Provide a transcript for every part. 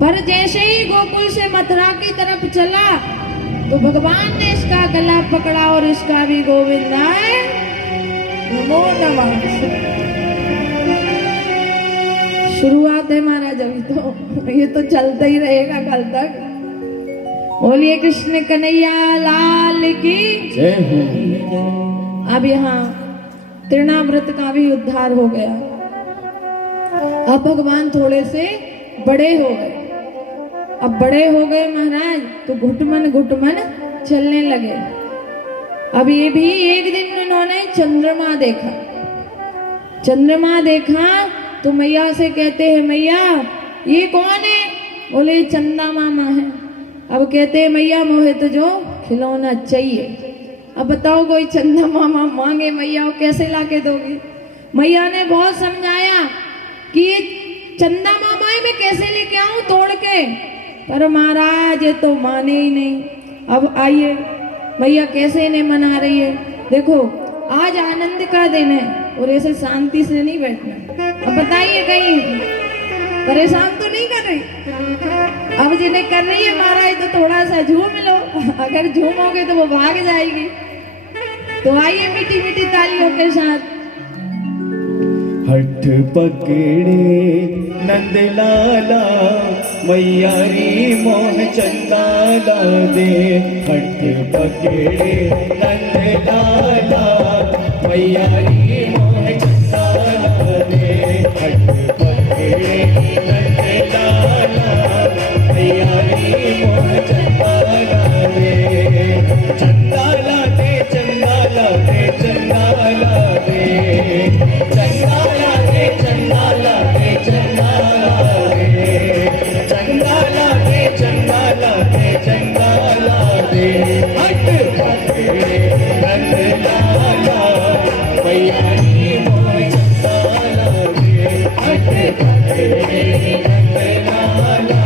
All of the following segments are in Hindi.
पर जैसे ही गोकुल से मथुरा की तरफ चला तो भगवान ने इसका गला पकड़ा और इसका भी गोविंदाय नमो नमः। शुरुआत है महाराज, अभी तो ये तो चलता ही रहेगा कल तक। बोलिए कृष्ण कन्हैया लाल की जय हो। अब यहाँ तृणाव्रत का भी उद्धार हो गया। अब भगवान थोड़े से बड़े हो गए। अब बड़े हो गए महाराज तो घुटमन घुटमन चलने लगे। अब ये भी एक दिन उन्होंने चंद्रमा देखा। चंद्रमा देखा तो मैया से कहते हैं मैया ये कौन है? बोले चंदा मामा है। अब कहते हैं मैया मोहे तो जो खिलौना चाहिए। अब बताओ कोई चंदा मामा मांगे मैया कैसे लाके दोगी? मैया ने बहुत समझाया कि ये चंदा मामा है मैं कैसे लेके आऊं तोड़ के, पर महाराज ये तो माने ही नहीं। अब आइए मैया कैसे इन्हें मना रही है। देखो आज आनंद का दिन है और ऐसे शांति से नहीं बैठना। अब बताइए कहीं परेशान तो नहीं कर रही? अब जिन्हें कर रही है महाराज तो थोड़ा सा झूम लो, अगर झूमोगे तो वो भाग जाएगी। तो आइए मीठी मीठी तालियों के साथ। हठ पकड़े नंदलाला मैया री मोह चंदाला दे। हठ पकड़े नंदलाला मैया री मोह चंदाला दे। हठ पकड़े नंदलाला मैया री मोह चंदाला दे। चंदाला दे चंदाला दे चंदाला दे चंदाला दे चंदाला दे चंदाला दे चंदाला दे चंदाला दे चंदाला दे। हट पकड़े नंदलाला मैया री मोह चंदाला दे। हट पकड़े नंदलाला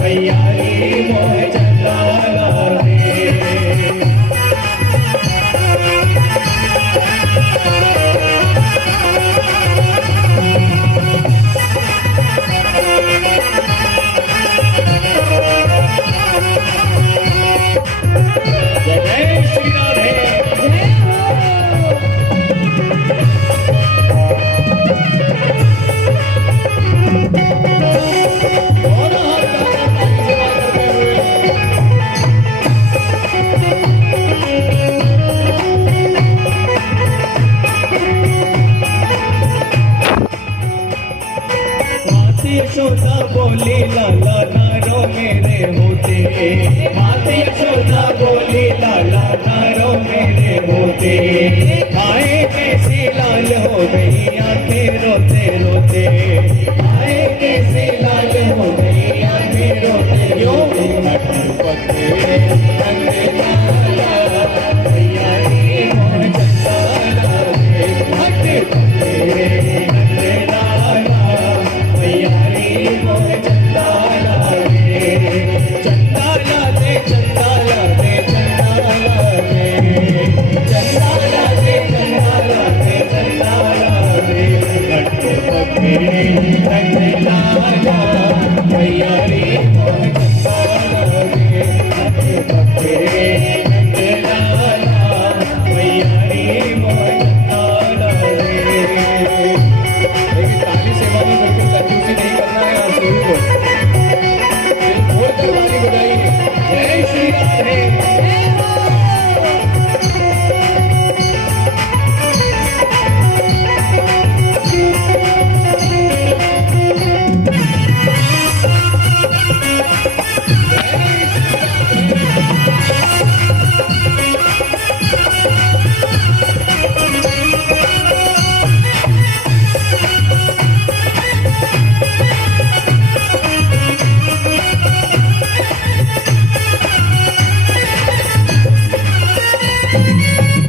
मैया री मोह चंदाला दे। यशोदा बोली लाला नारो मेरे होते। माते यशोदा बोली लाला नारो मेरे होते। आए कैसे लाल हो गई आंखें रोते रोते। आए कैसे लाल हो गई आंखें रोते रोते। हठ पकड़े नंदलाला मैया री मोह चंदाला दे। हठ पकड़े नंदलाला मैया री मोह चंदाला दे। चंदाला दे चंदाला दे चंदाला दे चंदाला दे चंदाला दे चंदाला दे। हठ पकड़े नंदलाला मैया री मोह चंदाला दे। हठ पकड़े नंदलाला मैया री मोह चंदाला दे। लेकिन ताली सेवा में बिल्कुल कंजूसी नहीं करना है। और शुरू को दिल खोल कर वाली बजाइए। जय श्री राधे।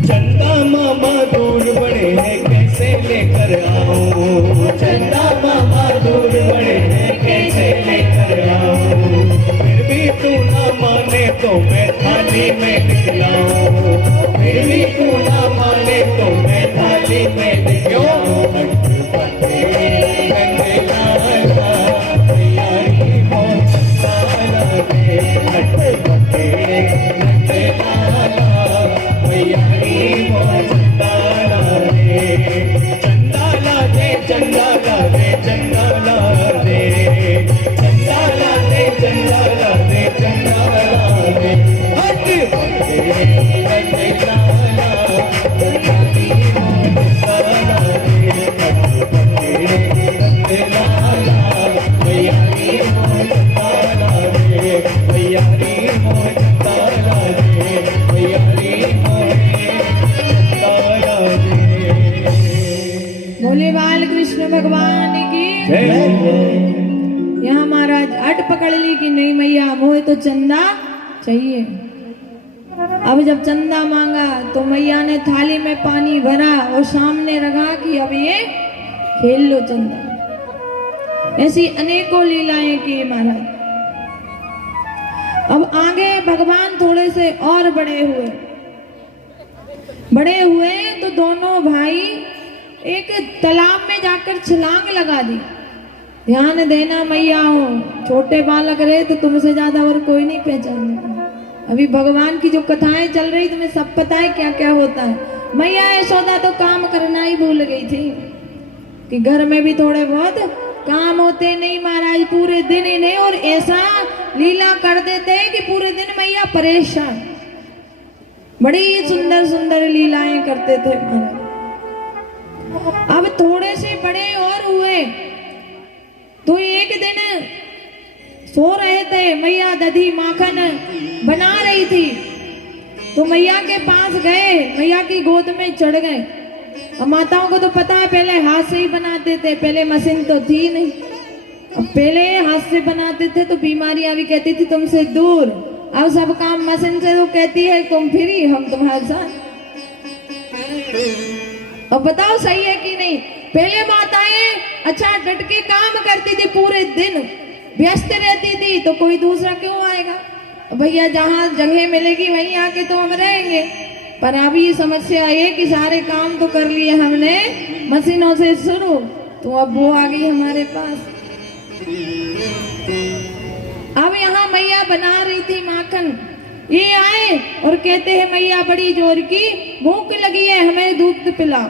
चंदा मामा दूर बड़े हैं कैसे लेकर आऊं। चंदा मामा दूर बड़े हैं कैसे लेकर आऊं। फिर भी तू ना माने तो मैं थाली में दिखलाऊं। फिर भी तू ना माने तो मैं थाली में दिखलाऊं। हठ पकड़े नंदलाला मैया री मोह महाराज अट पकड़ ली कि नहीं मैया मोहे तो चंदा चाहिए। अब जब चंदा मांगा तो मैया ने थाली में पानी भरा और सामने रखा कि अब ये खेल लो चंदा। ऐसी अनेकों लीलाएं की महाराज। अब आगे भगवान थोड़े से और बड़े हुए तो दोनों भाई एक तालाब में जाकर छलांग लगा दी। ध्यान देना मैया हो, छोटे बालक रहे तो तुमसे ज्यादा और कोई नहीं पहचानेगा। अभी भगवान की जो कथाएं चल रही तुम्हें सब पता है क्या क्या होता है। मैया यशोदा तो काम करना ही भूल गई थी कि घर में भी थोड़े बहुत काम होते नहीं महाराज, पूरे दिन ही नहीं, और ऐसा लीला कर देते कि पूरे दिन मैया परेशान। बड़ी सुंदर सुंदर लीलाएं करते थे महाराज। अब थोड़े से बड़े और हुए तो एक दिन सो रहे थे, मैया दधी माखन बना रही थी तो मैया के पास गए, मैया की गोद में चढ़ गए। अब माताओं को तो पता है पहले हाथ से ही बनाते थे, पहले मशीन तो थी नहीं। अब पहले हाथ से बनाते थे तो बीमारियां भी कहती थी तुमसे दूर। अब सब काम मशीन से तो कहती है तुम फ्री, हम तुम्हारे साथ। अब बताओ सही है कि नहीं। पहले माताएं अच्छा डट के काम करती थी, पूरे दिन व्यस्त रहती थी, तो कोई दूसरा क्यों आएगा। भैया जहाँ जगह मिलेगी वहीं आके तो हम रहेंगे। पर अभी समस्या है कि सारे काम तो कर लिए हमने मशीनों से शुरू, तो अब वो आ गई हमारे पास। अब यहाँ मैया बना रही थी माखन, ये आए और कहते हैं मैया बड़ी जोर की भूख लगी है, हमें दूध पिला।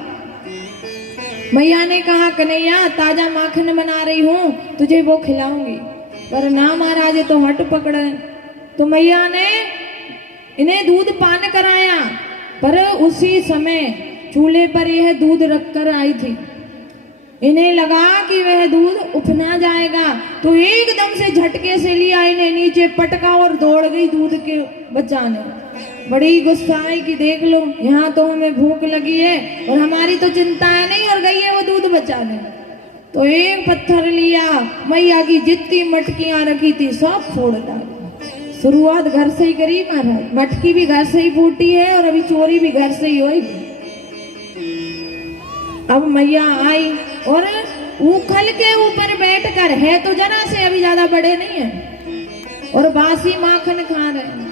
मैया ने कहा कन्हैया ताजा माखन बना रही हूँ, तुझे वो खिलाऊंगी। पर ना महाराज तो हट पकड़े। तो मैया ने इन्हें दूध पान कराया, पर उसी समय चूल्हे पर यह दूध रखकर आई थी। इन्हें लगा कि वह दूध उफना जाएगा, तो एकदम से झटके से लिया, इन्हें नीचे पटका और दौड़ गई दूध के बचाने। बड़ी गुस्सा आई कि देख लो यहाँ तो हमें भूख लगी है और हमारी तो चिंता है नहीं, और गई है वो दूध बचाने। तो एक पत्थर लिया, मैया की जितनी मटकियां रखी थी सब फोड़ डाली। शुरुआत घर से ही करी महाराज, मटकी भी घर से ही फूटी है और अभी चोरी भी घर से ही हुई। अब मैया आई और उखल के ऊपर बैठकर, है तो जरा से अभी ज्यादा बड़े नहीं है, और बासी माखन खा रहे हैं।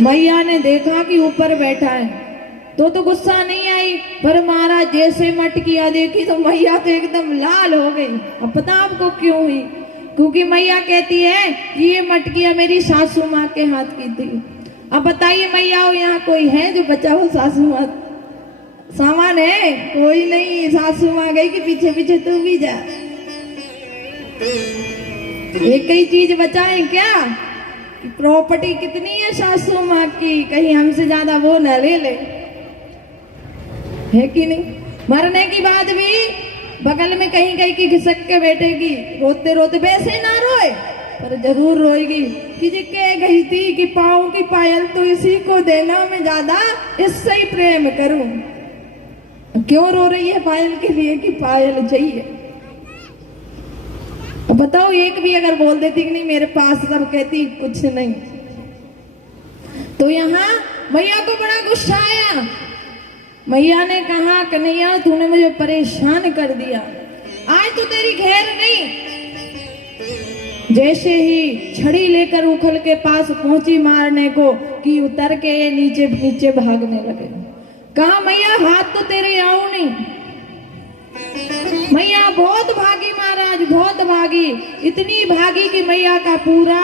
मैया ने देखा कि ऊपर बैठा है तो गुस्सा नहीं आई, पर महाराज जैसे मटकियां देखी तो मैया तो एकदम लाल हो गई। अब पता आपको क्यों हुई? क्योंकि मैया कहती है कि ये मटकियां मेरी सासू माँ के हाथ की थी। अब बताइए मैया यहाँ कोई है जो बचा हो सासू माँ सामान है? कोई नहीं। सासू माँ गई कि पीछे पीछे तू भी जा। एक ही चीज बचाए क्या? प्रॉपर्टी कितनी है सासू माँ की, कहीं हमसे ज्यादा वो न ले ले, है कि नहीं। मरने की बाद भी बगल में कहीं कहीं की घिसक के बैठेगी, रोते रोते, वैसे ना रोए पर जरूर रोएगी कि जी कह गई थी कि पाँव की पायल तो इसी को देना, मैं ज्यादा इससे ही प्रेम करूं। क्यों रो रही है पायल के लिए कि पायल चाहिए? अब बताओ एक भी अगर बोल देती कि नहीं मेरे पास, सब कहती कुछ नहीं। तो यहाँ मैया को बड़ा गुस्सा आया। मैया ने कहा कन्हैया तूने मुझे परेशान कर दिया, आज तो तेरी खैर नहीं। जैसे ही छड़ी लेकर उखल के पास पहुंची मारने को कि उतर के नीचे नीचे भागने लगे। कहा मैया हाथ तो तेरे आऊं नहीं। मैया बहुत भागी महाराज, बहुत भागी, इतनी भागी कि मैया का पूरा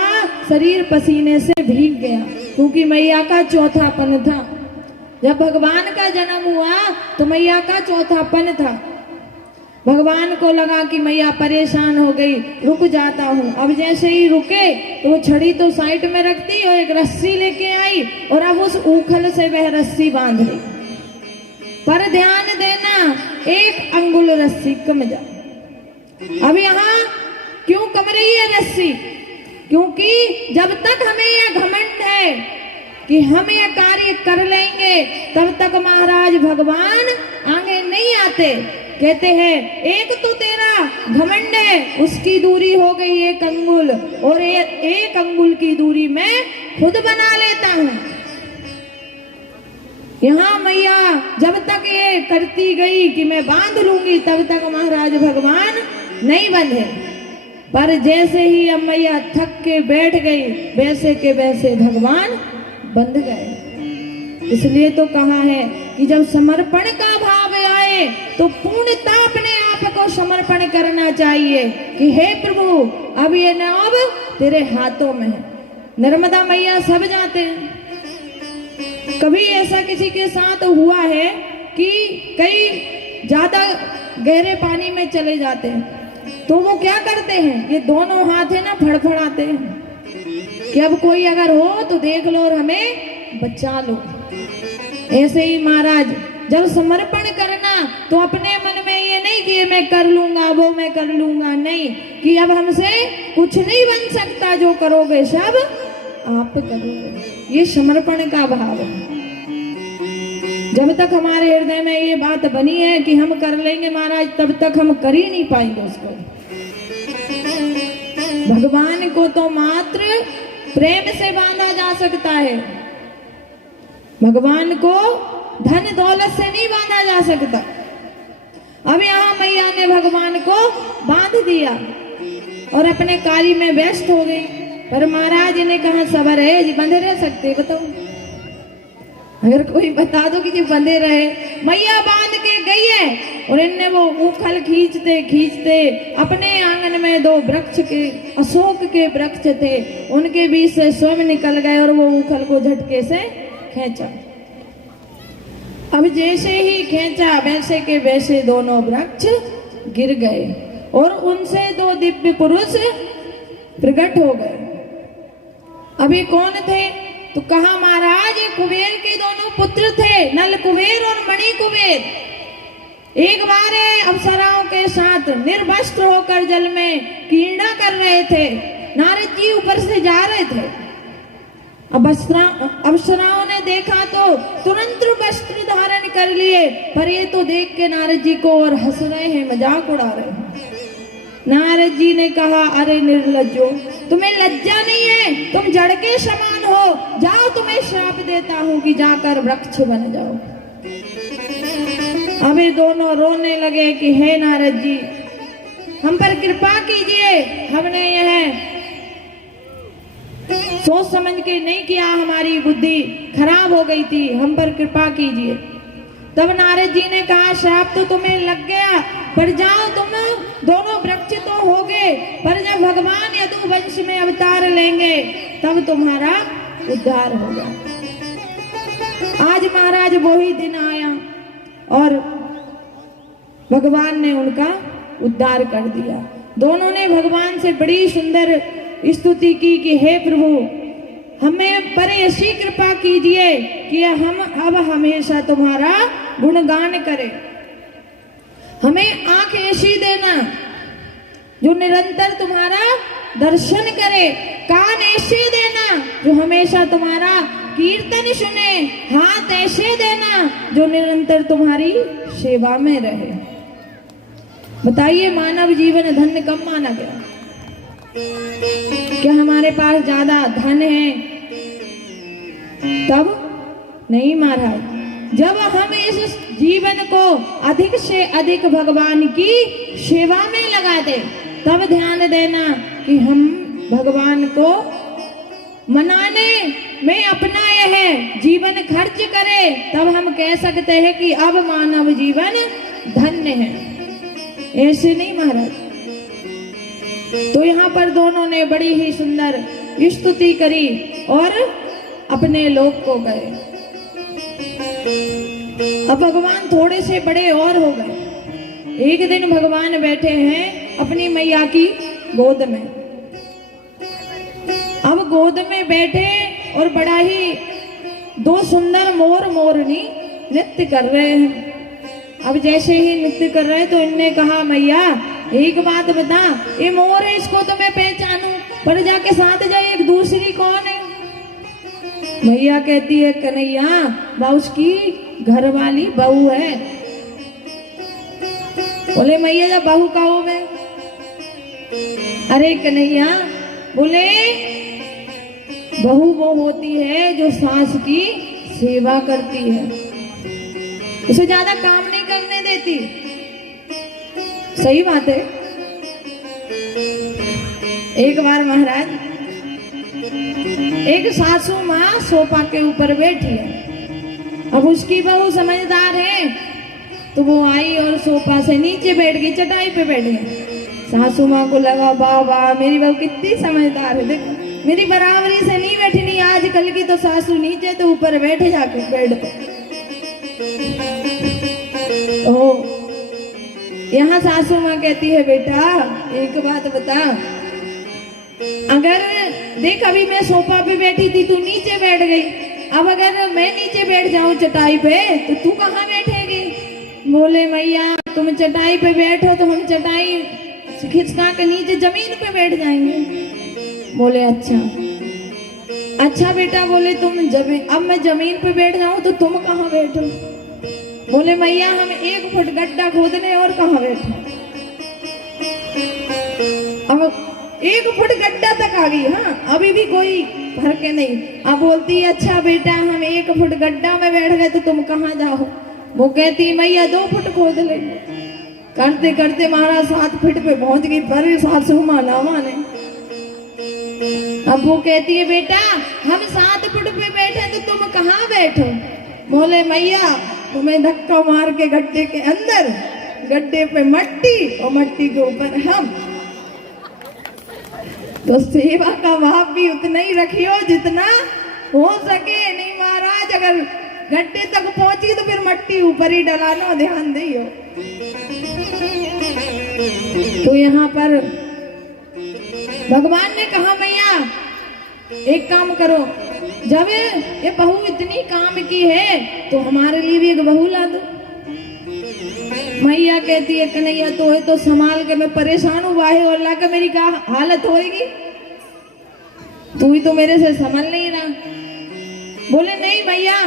शरीर पसीने से भीग गया, क्योंकि मैया का चौथापन था। जब भगवान का जन्म हुआ तो मैया का चौथापन था। भगवान को लगा कि मैया परेशान हो गई, रुक जाता हूँ। अब जैसे ही रुके तो वो छड़ी तो साइड में रखती और एक रस्सी लेके आई और अब उस उखल से वह रस्सी बांध रही। पर ध्यान देना, एक अंगुल रस्सी कम जा। अब यहाँ क्यों कम रही है रस्सी? क्योंकि जब तक हमें यह घमंड है कि हम यह कार्य कर लेंगे, तब तक महाराज भगवान आगे नहीं आते। कहते हैं एक तो तेरा घमंड है, उसकी दूरी हो गई 1 अंगुल, और 1 अंगुल की दूरी मैं खुद बना लेता हूं। यहाँ मैया जब तक ये करती गई कि मैं बांध लूंगी, तब तक महाराज भगवान नहीं बंधे। पर जैसे ही अब मैया थक के बैठ गई, वैसे के वैसे भगवान बंध गए। इसलिए तो कहा है कि जब समर्पण का भाव आए तो पूर्णता अपने आप को समर्पण करना चाहिए कि हे प्रभु, अब ये नाव तेरे हाथों में है। नर्मदा मैया सब जाते हैं। कभी ऐसा किसी के साथ हुआ है कि कई ज्यादा गहरे पानी में चले जाते हैं, तो वो क्या करते हैं, ये दोनों हाथ है ना फड़फड़ाते हैं कि अब कोई अगर हो तो देख लो और हमें बचा लो। ऐसे ही महाराज जब समर्पण करना तो अपने मन में ये नहीं कि ये मैं कर लूंगा, वो मैं कर लूंगा, नहीं कि अब हमसे कुछ नहीं बन सकता, जो करोगे सब आप करोगे। ये समर्पण का भाव है। जब तक हमारे हृदय में ये बात बनी है कि हम कर लेंगे महाराज, तब तक हम कर ही नहीं पाएंगे उसको। भगवान को तो मात्र प्रेम से बांधा जा सकता है, भगवान को धन दौलत से नहीं बांधा जा सकता। अब यहाँ मैया ने भगवान को बांध दिया और अपने कार्य में व्यस्त हो गई। पर महाराज ने कहा सबर है जी, बंधे रह सकते, बताओ अगर कोई बता दो कि जी बंधे रहे। मैया बांध के गई है और इनने वो उखल खींचते खींचते अपने आंगन में 2 वृक्ष के, अशोक के वृक्ष थे, उनके बीच से स्वयं निकल गए और वो उखल को झटके से खींचा। अब जैसे ही खींचा वैसे के वैसे दोनों वृक्ष गिर गए और उनसे 2 दिव्य पुरुष प्रकट हो गए। अभी कौन थे, तो कहा महाराज ये कुबेर के दोनों पुत्र थे, नल कुबेर और मणि कुबेर। एक बार अप्सराओं के साथ निर्वस्त्र होकर जल में क्रीड़ा कर रहे थे। नारद जी ऊपर से जा रहे थे। अब अप्सराओं ने देखा तो तुरंत वस्त्र धारण कर लिए, पर ये तो देख के नारद जी को और हंस रहे हैं, मजाक उड़ा रहे हैं। नारद जी ने कहा अरे निर्लज्जो, तुम्हें लज्जा नहीं है, तुम जड़ के समान हो, जाओ तुम्हें श्राप देता हूं कि जाकर वृक्ष बन जाओ। अब ये दोनों रोने लगे कि हे नारद जी, हम पर कृपा कीजिए, हमने यह सोच समझ के नहीं किया, हमारी बुद्धि खराब हो गई थी, हम पर कृपा कीजिए। तब नारद जी ने कहा श्राप तो तुम्हें लग गया, पर जाओ तुम दोनों वृक्ष तो हो गए, पर जब भगवान यदुवंश में अवतार लेंगे तब तुम्हारा उद्धार होगा। आज महाराज वो ही दिन आया और भगवान ने उनका उद्धार कर दिया। दोनों ने भगवान से बड़ी सुंदर स्तुति की कि हे प्रभु, हमें पर ऐसी कृपा कीजिए कि हम अब हमेशा तुम्हारा गुणगान करें। हमें आंख ऐसी देना जो निरंतर तुम्हारा दर्शन करे, कान ऐसे देना जो हमेशा तुम्हारा कीर्तन सुने, हाथ ऐसे देना जो निरंतर तुम्हारी सेवा में रहे। बताइए मानव जीवन धन्य कब माना गया? क्या हमारे पास ज्यादा धन है तब? नहीं महाराज, जब हम इस जीवन को अधिक से अधिक भगवान की सेवा में लगा दे, तब ध्यान देना कि हम भगवान को मनाने में अपना यह जीवन खर्च करें, तब हम कह सकते हैं कि अब मानव जीवन धन्य है। ऐसे नहीं महाराज। तो यहाँ पर दोनों ने बड़ी ही सुंदर स्तुति करी और अपने लोक को गए। अब भगवान थोड़े से बड़े और हो गए। एक दिन भगवान बैठे हैं अपनी मैया की गोद में। अब गोद में बैठे और बड़ा ही 2 सुंदर मोर मोरनी नृत्य कर रहे हैं। अब जैसे ही नृत्य कर रहे हैं तो इनने कहा मैया एक बात बता, ये मोर है इसको तो मैं पहचानूं, पर जाके साथ जाए एक दूसरी कौन है? मैया कहती है कन्हैया, उसकी घर वाली बहू है। बोले मैया जब बहू कहो मैं, अरे कन्हैया बोले बहू वो होती है जो सास की सेवा करती है, उसे ज्यादा काम नहीं करने देती। सही बात है। एक बार महाराज एक सासू माँ सोफा के ऊपर बैठी है, अब उसकी बहू समझदार है तो वो आई और सोफा से नीचे बैठ गई, चटाई पे बैठ गई। सासू माँ को लगा वाह वाह मेरी बहू कितनी समझदार है, देखो मेरी बराबरी से नहीं बैठी, नहीं आजकल की तो सासू नीचे तो ऊपर बैठे जाके बेड पे। ओ यहाँ सासू माँ कहती है बेटा एक बात बता, अगर देख अभी मैं सोफा पे बैठी थी तू नीचे बैठ गई, अब अगर मैं नीचे बैठ जाऊं चटाई पे तो तू कहाँ बैठेगी? बोले मैया तुम चटाई पे बैठो तो हम चटाई खिसका के नीचे जमीन पे बैठ जाएंगे। बोले अच्छा बेटा, बोले तुम अब मैं जमीन पे बैठ जाऊं तो तुम कहाँ बैठो? बोले मैया हम 1 फुट गड्ढा खोदने और कहाँ बैठे? अब 1 फुट गड्ढा तक आ गई, हाँ अभी भी कोई फर्क नहीं। अब बोलती है अच्छा बेटा हम 1 फुट गड्ढा में बैठ गए तो तुम कहाँ जाओ? वो कहती मैया 2 फुट खोद ले। करते करते महाराज 7 फुट पे पहुंच गई, पर सासू माँ ना माने। अब वो कहती है बेटा हम 7 फुट पे बैठे तो तुम कहाँ बैठो? बोले मैया तुम्हें धक्का मार के गड्ढे के अंदर, गड्ढे पे मट्टी और मट्टी के ऊपर हम। तो सेवा का भाव भी उतना ही रखियो जितना हो सके। नहीं महाराज अगर गड्ढे तक पहुंची तो फिर मट्टी ऊपर ही डलाना, ध्यान दियो। तो यहाँ पर भगवान ने कहा मैया एक काम करो, जब ये बहू इतनी काम की है तो हमारे लिए भी एक बहू ला दो। मैया कहती है कन्हैया तो है तो संभाल के, मैं परेशान हूँ वाहे और ला के मेरी क्या हालत होएगी, तू ही तो मेरे से संभल नहीं रहा। बोले नहीं भैया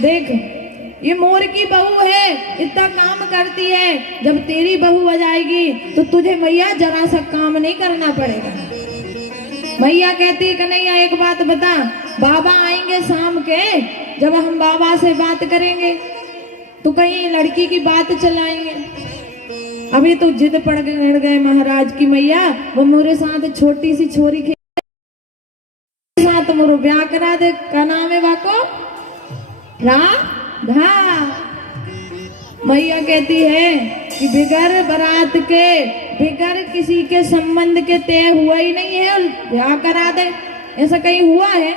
देख ये मोर की बहू है, इतना काम करती है, जब तेरी बहू आ जाएगी तो तुझे मैया जरा सा काम नहीं करना पड़ेगा। मैया कहती कन्हैया एक बात बता, बाबा आएंगे शाम के, जब हम बाबा से बात करेंगे तो कहीं लड़की की बात चलाएंगे। अभी तो जिद पड़ गए महाराज की मैया वो मेरे साथ छोटी सी छोरी के साथ मोरो ब्याह करा दे। का नाम है वाको? राधा। मैया कहती है कि बिगर बारात के, बिगर किसी के संबंध के तय हुआ ही नहीं है और ब्याह करा दे, ऐसा कहीं हुआ है?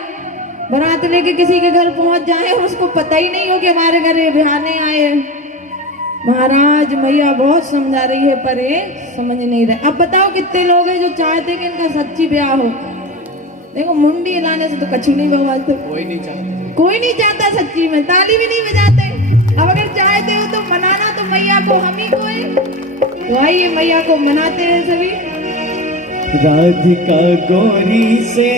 बारात लेके किसी के घर पहुंच जाए और उसको पता ही नहीं हो कि हमारे घर ब्याहने आए। महाराज मैया बहुत समझा रही है पर ये समझ नहीं रहे। अब बताओ कितने लोग हैं जो चाहते कि इनका सच्ची ब्याह हो? देखो मुंडी लाने से तो कछु नहीं बवालते, कोई नहीं चाहता सच्ची में, ताली भी नहीं बजाते। अब अगर चाहते हो तो मनाना तो मैया को हम ही को है, तो आइए मैया को मनाते हैं सभी। राधिका गौरी से,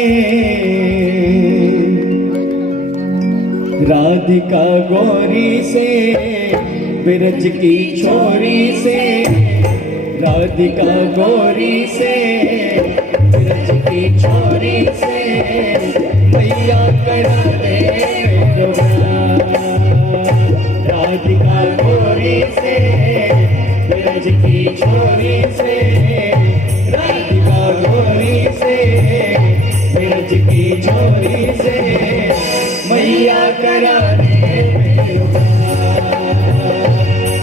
राधिका गौरी से, बिरज की छोरी से, राधिका गौरी से, बिरज की छोरी से, मैया करा दे राधिका गौरी से, बिरज की छोरी से, राधिका गौरी से, बिरज की छोरी से, मैया करा दे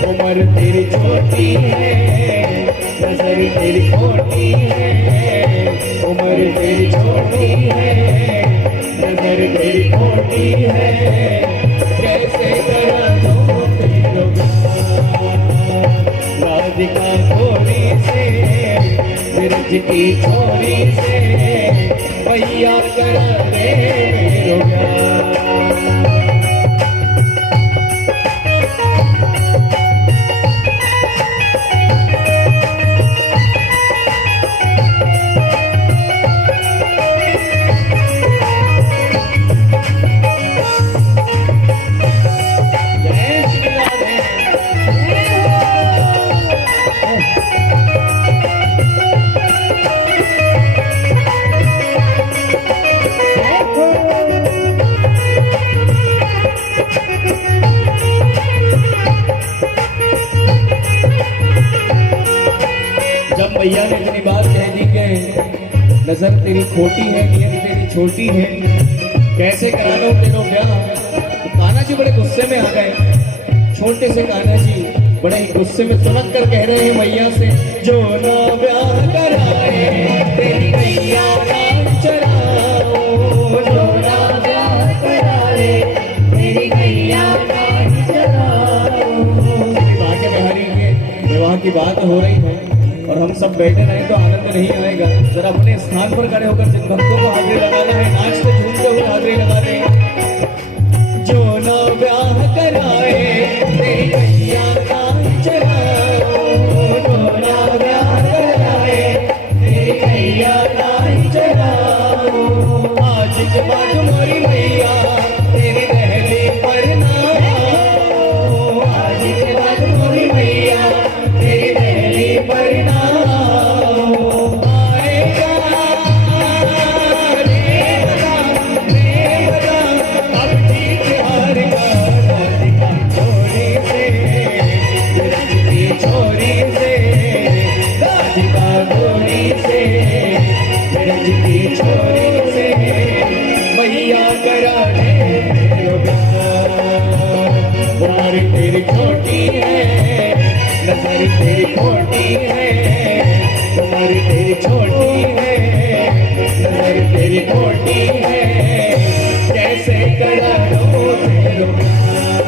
उम्र तेरी छोटी है, नजर तेरी खोटी है, उम्र तेरी छोटी है, नजर तेरी खोटी है, कैसे करा दो राधिका गौरी से, बिरज की छोरी से, मैया करा दे नजर तेरी खोटी है, नीयत तेरी छोटी है, कैसे करा दो तेरो ब्याह। तो कान्हा जी बड़े गुस्से में आ गए। छोटे से कान्हा जी बड़े ही गुस्से में सुनक कर कह रहे हैं मैया से, जो ना ब्याह कराए तेरी मैया राम चराओ, जो ना ब्याह कराए तेरी मैया राम चराओ। विवाह के बिहारी के विवाह की बात हो रही है और हम सब बैठे रहे तो आनंद नहीं आएगा। जरा अपने स्थान पर खड़े होकर जिन भक्तों को हाजिरी लगाना है, नाचते झूमते हुए हाजिरी लगा रहे हैं। जो ना ब्याह कराए तेरी मैया राम चराओ, जो ना ब्याह कराए तेरी मैया राम चराओ। आज के बाद हमारी मैया तेरी रहने पर ना आओ, आज के बाद हमारी मैया तेरी रहने पर ना आओ। आएगा रे बता अब ठीक हार का राधिका छोरी से, रजनी छोरी से, राधिका छोरी से, रजनी छोरी से मैया करा दे तेरो प्यार। उम्र तेरी छोटी है, नजर तेरी खोटी है, उम्र तेरी छोटी है, नजर तेरी खोटी है, कैसे करा दो तेरो प्यार।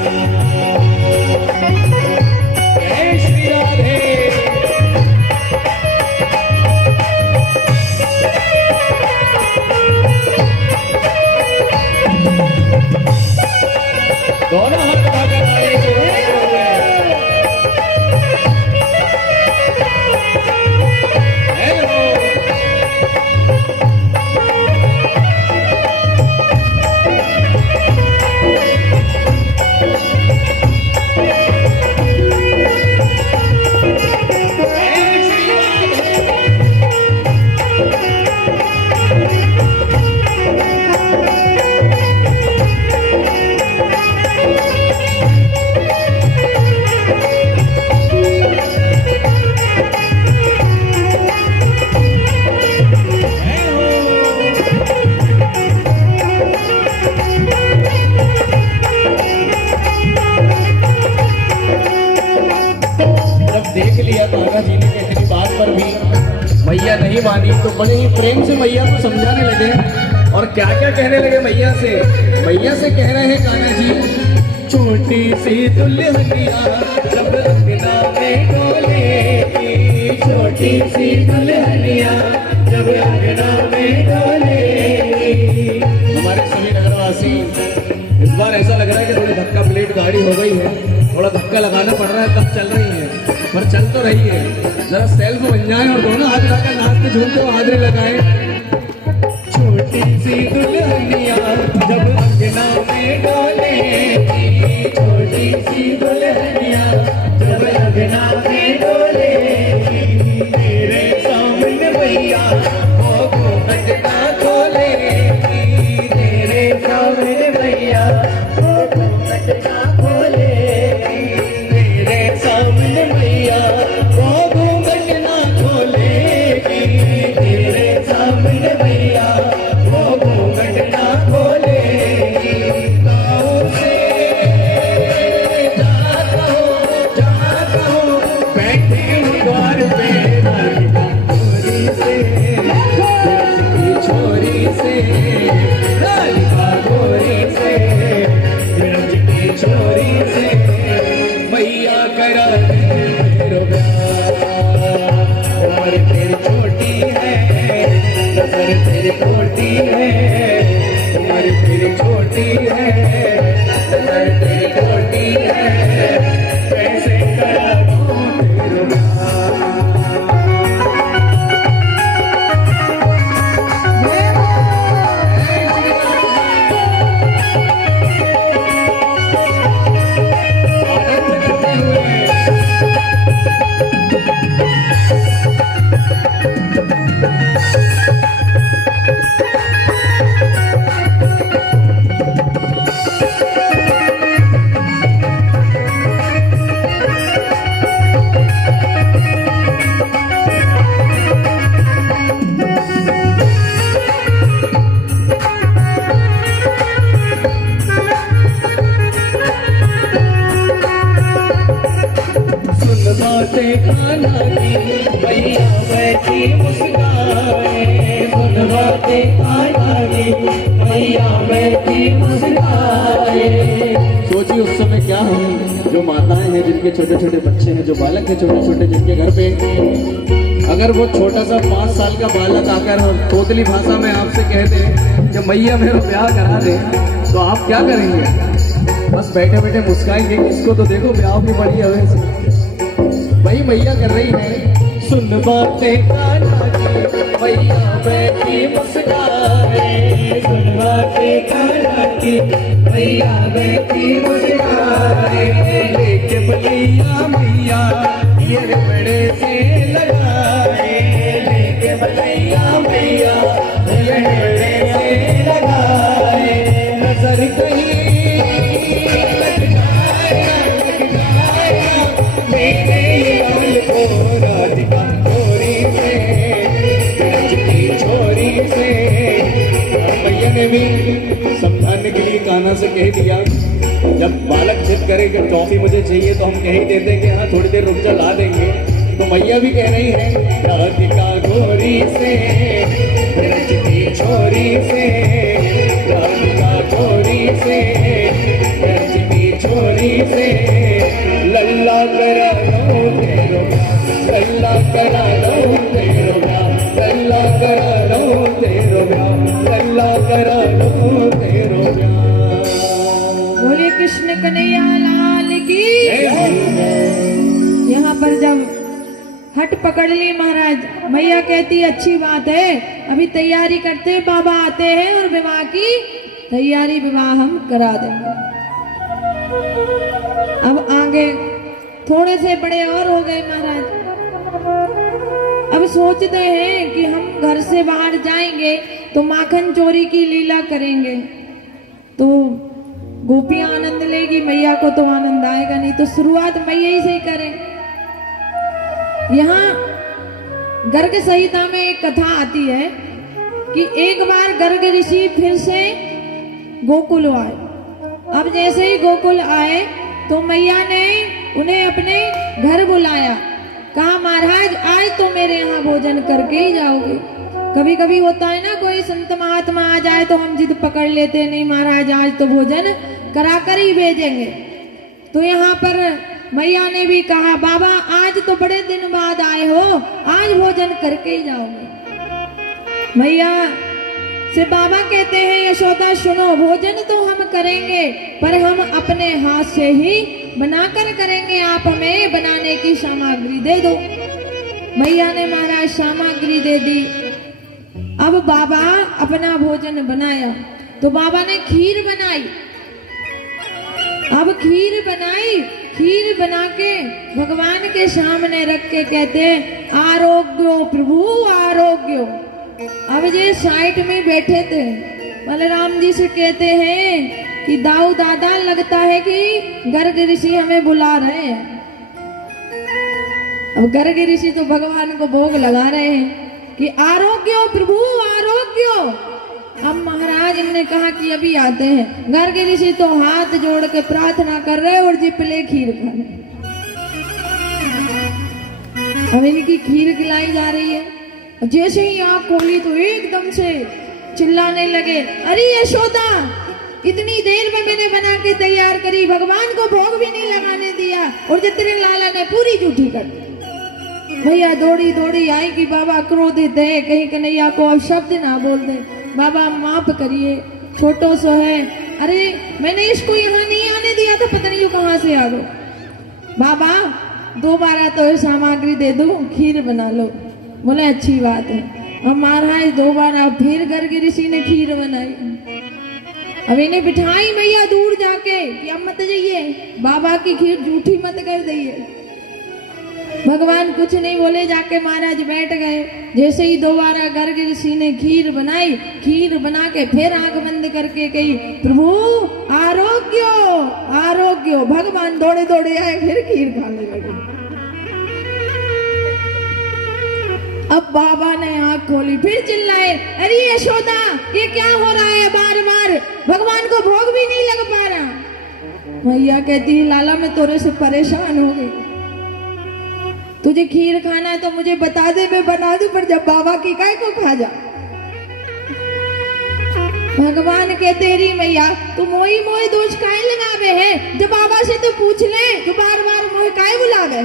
जय श्री राधे। दोनों हाथ उठाकर ताली बजाते हुए देख लिया कान्हा जी ने इतनी बात पर भी मैया नहीं मानी, तो बड़े ही प्रेम से मैया को समझाने लगे और क्या क्या कहने लगे मैया से। मैया से कह रहे हैं कान्हा जी, छोटी सी दुल्हनिया जब अंगना में डोलेगी, छोटी सी दुल्हनिया जब अंगना में डोलेगी। हमारे सभी नगरवासी इस बार ऐसा लग रहा है कि थोड़ी धक्का प्लेट गाड़ी हो गई है, थोड़ा धक्का लगाना पड़ रहा है, तब चल रही है पर चल तो रही है। जरा सेल्फ बन जाए और दोनों हाथ लगाकर नाचते झूमते हाजिरी लगाए। छोटी सी दुल्हनिया जब अंगना में डोलेगी, छोटी सी दुल्हनिया जब अंगना में डोलेगी, तेरे सामने मैया वो घूंघट ना खोलेगी, तेरे सामने मैया वो घूंघट ना खोलेगी, तेरे सामने मैया वो घूंघट ना खोलेगी, तेरे सामने मैया वो घूंघट ना खोलेगी। गाँव से जाता हूँ बैठी हूँ द्वार पे, राधिका छोरी से, ब्रज की छोरी से, राधिका छोरी से, ब्रज की छोरी से मैया करा तेरो प्यार। उम्र तेरी छोटी है, नजर तेरी खोटी है, उम्र तेरी छोटी है, नजर तेरी खोटी है, कैसे करा दूं तेरो प्यार। आनंद करते हुए कान्हा की मैया बैठी मुस्काए। सोचिए उस समय क्या होगी जो माताएं हैं जिनके छोटे छोटे बच्चे हैं, जो बालक हैं छोटे छोटे जिनके घर पे, अगर वो छोटा सा 5 साल का बालक आकर और तोतली भाषा में आपसे कह दे कि मैया मेरा ब्याह करा दे, तो आप क्या करेंगे? बस बैठे बैठे मुस्काएंगे कि इसको तो देखो ब्याह भी बड़ी है वैसे। वही मैया कर रही है, सुन बातें कान्हा की मैया बैठी मुस्काए, सुन बातें कान्हा की मैया बैठी मुस्काए। लेके बलिया मैया ये बड़े से लगाए, लेके बलिया मैया ये बड़े से लगाए। नजर कहीं लग जाए मेरे लाल को राधिका छोरी से, रजनी छोरी से। मैया ने भी समझाने के लिए कान्हा से कह दिया, जब बालक जिद करे कि टॉफी मुझे चाहिए तो हम कह ही देते कि हाँ थोड़ी देर रुक जा ला देंगे। तो मैया भी कह रही है राधिका गोरी से, रजनी छोरी से, राधिका गोरी से, रजनी छोरी से। लल्ला करा लो तेरो ब्याह, लल्ला करा लो तेरो ब्याह, लल्ला करा लो तेरो ब्याह, लल्ला करा लो तेरो ब्याह। बोले कृष्ण कन्हैया लाल की। यहाँ पर जब हट पकड़ ली महाराज, मैया कहती अच्छी बात है, अभी तैयारी करते, बाबा आते हैं और विवाह की तैयारी, विवाह हम करा देंगे। अब आगे थोड़े से बड़े और हो गए महाराज, अब सोचते हैं कि हम घर से बाहर जाएंगे तो माखन चोरी की लीला करेंगे, तो गोपियां आनंद लेगी, मैया को तो आनंद आएगा नहीं, तो शुरुआत मैया ही से ही करें। यहाँ गर्ग संहिता में एक कथा आती है कि एक बार गर्ग ऋषि फिर से गोकुल आए। अब जैसे ही गोकुल आए तो मैया ने उन्हें अपने घर बुलाया, कहा महाराज आज तो मेरे यहाँ भोजन करके ही जाओगे। कभी कभी होता है ना, कोई संत महात्मा आ जाए तो हम जिद पकड़ लेते, नहीं महाराज आज तो भोजन कराकर ही भेजेंगे। तो यहाँ पर मैया ने भी कहा बाबा आज तो बड़े दिन बाद आए हो, आज भोजन करके ही जाओगे। मैया से बाबा कहते हैं यशोदा सुनो, भोजन तो हम करेंगे पर हम अपने हाथ से ही बनाकर करेंगे, आप हमें बनाने की सामग्री दे दो। मैया ने महाराज सामग्री दे दी। अब बाबा अपना भोजन बनाया तो बाबा ने खीर बनाई। अब खीर बनाई, खीर बना के भगवान के सामने रख के कहते आरोग्यो प्रभु आरोग्यो। अब ये साइड में बैठे थे, बलराम जी से कहते हैं कि दाऊ दादा लगता है कि गर्ग ऋषि हमें बुला रहे हैं। अब गर्ग ऋषि तो भगवान को भोग लगा रहे हैं कि आरोग्यो प्रभु आरोग्यो। अब महाराज इनने कहा कि अभी आते हैं। गर्ग ऋषि तो हाथ जोड़ के प्रार्थना कर रहे और जिपले खीर खा रहे। अब इनकी खीर खिलाई जा रही है। जैसे ही आँख खोली तो एकदम से चिल्लाने लगे, अरे यशोदा इतनी देर में मैंने बना के तैयार करी, भगवान को भोग भी नहीं लगाने दिया और जितने लाला ने पूरी झूठी कर दी। भैया दौड़ी दौड़ी आई कि बाबा क्रोधित है, कहीं कन्हैया को अब शब्द ना बोल दे, बाबा माफ करिए छोटो सो है, अरे मैंने इसको यहाँ नहीं आने दिया था, पता नहीं कहाँ से आ गो। बाबा दोबारा तो सामग्री दे दो, खीर बना लो। बोले अच्छी बात है। अब महाराज दोबारा फिर गर्ग ऋषि ने खीर बनाई। अब इन्हें बिठाई मैया दूर जाके कि अब मत जाइए, बाबा की खीर झूठी मत कर दइए। भगवान कुछ नहीं बोले, जाके महाराज बैठ गए। जैसे ही दोबारा गर्ग ऋषि ने खीर बनाई, खीर बना के फिर आंख बंद करके कही प्रभु आरोग्यो आरोग्यो। भगवान दौड़े दौड़े आए, फिर खीर खाने लगे। अब बाबा ने आंख खोली, फिर चिल्लाए, अरे यशोदा ये क्या हो रहा है, बार बार भगवान को भोग भी नहीं लग पा रहा। मैया कहती है लाला मैं तोरे से परेशान हो गई, तुझे खीर खाना है तो मुझे बता दे, मैं बना दूं, पर जब बाबा की काय को खा जा। भगवान के तेरी मैया तू मोई मोई दोष काहे लगावे है, जब बाबा से तो पूछ ले तो बार बार मोहे काहे बुलावे।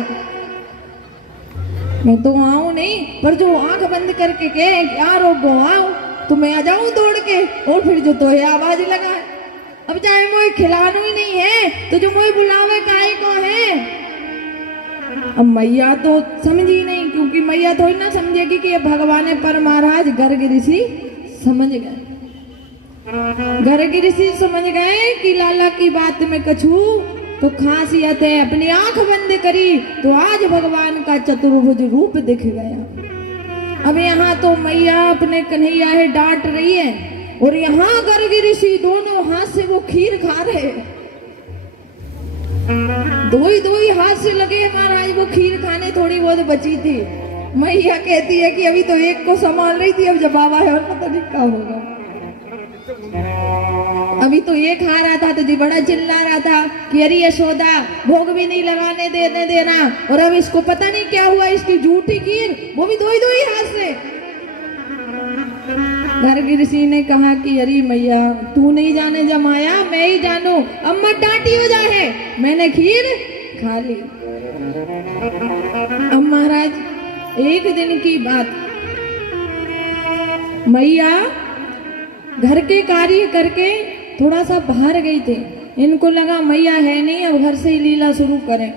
मैं तो आऊं नहीं, पर जो आंख बंद करके कहे क्या रोको आओ तो मैं आ जाऊं दौड़ के, और फिर जो तो है आवाज लगाए। अब चाहे मोहे खिलानो ही नहीं है तो जो मोहे बुलावे काहे को है। अब मैया तो समझी नहीं, क्योंकि मैया थोड़ी ना समझेगी कि ये भगवान पर महाराज गर्ग ऋषि समझ गए। गर्ग ऋषि समझ गए कि लाला की बात में कछू तो खासियत है। अपनी आंख बंद करी तो आज भगवान का चतुर्भुज रूप दिख गया। अब यहाँ तो मैया अपने कन्हैया है डांट रही है, और यहाँ गर्ग ऋषि दोनों हाथ से वो खीर खा रहे हैं। दो ही हाथ से लगे महाराज वो खीर खाने, थोड़ी बहुत बची थी। मैया कहती है कि अभी तो एक को संभाल रही थी, अब जब बाबा है और पता नहीं क्या होगा। अभी तो ये खा रहा था तो जी बड़ा चिल्ला रहा था कि अरे यशोदा भोग भी नहीं लगाने देना, और अब इसको पता नहीं क्या हुआ, इसकी झूठी खीर, वो भी दो ही हाथ से। गर्ग ऋषि ने कहा कि अरे मैया तू नहीं जाने जमाया, मैं ही जानू, अब मत डांटी हो जाए, मैंने खीर खा ली। अब महाराज एक दिन की बात, मैया घर के कार्य करके थोड़ा सा बाहर गई थी। इनको लगा मैया है नहीं, अब घर से ही लीला शुरू करें।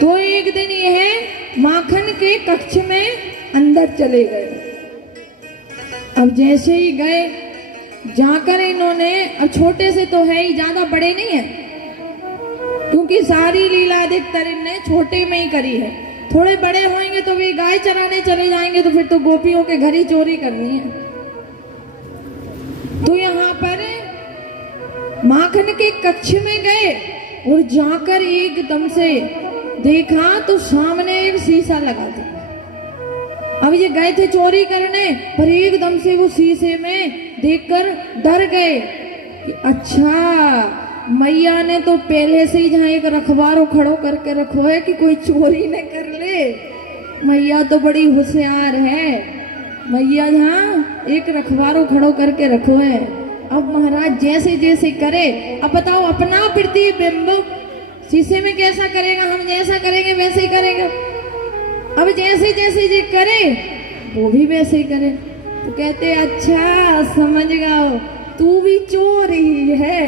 तो एक दिन यह माखन के कक्ष में अंदर चले गए। अब जैसे ही गए जाकर इन्होंने, अब छोटे से तो है ही, ज्यादा बड़े नहीं है, क्योंकि सारी लीला अधिकतर इनने छोटे में ही करी है। थोड़े बड़े होंगे तो वे गाय चराने चले जाएंगे, तो फिर तो गोपियों के घर ही चोरी करनी है। तो यहाँ पर माखन के कक्ष में गए और जाकर एकदम से देखा तो सामने एक शीशा लगा था। अब ये गए थे चोरी करने, पर एकदम से वो शीशे में देखकर डर गए कि अच्छा मैया ने तो पहले से ही जहाँ एक रखवारो खड़ो करके रखो है कि कोई चोरी न कर ले। मैया तो बड़ी होशियार है, मैया जहाँ एक रखवारो खड़ो करके रखो है। अब महाराज जैसे जैसे करे, अब बताओ अपना प्रतिबिंब शीशे में कैसा करेगा, हम जैसा करेंगे वैसे ही करेगा। अब जैसे जैसे जे करे वो भी वैसे ही करे। तो कहते अच्छा समझ गया, तू भी चोर ही है,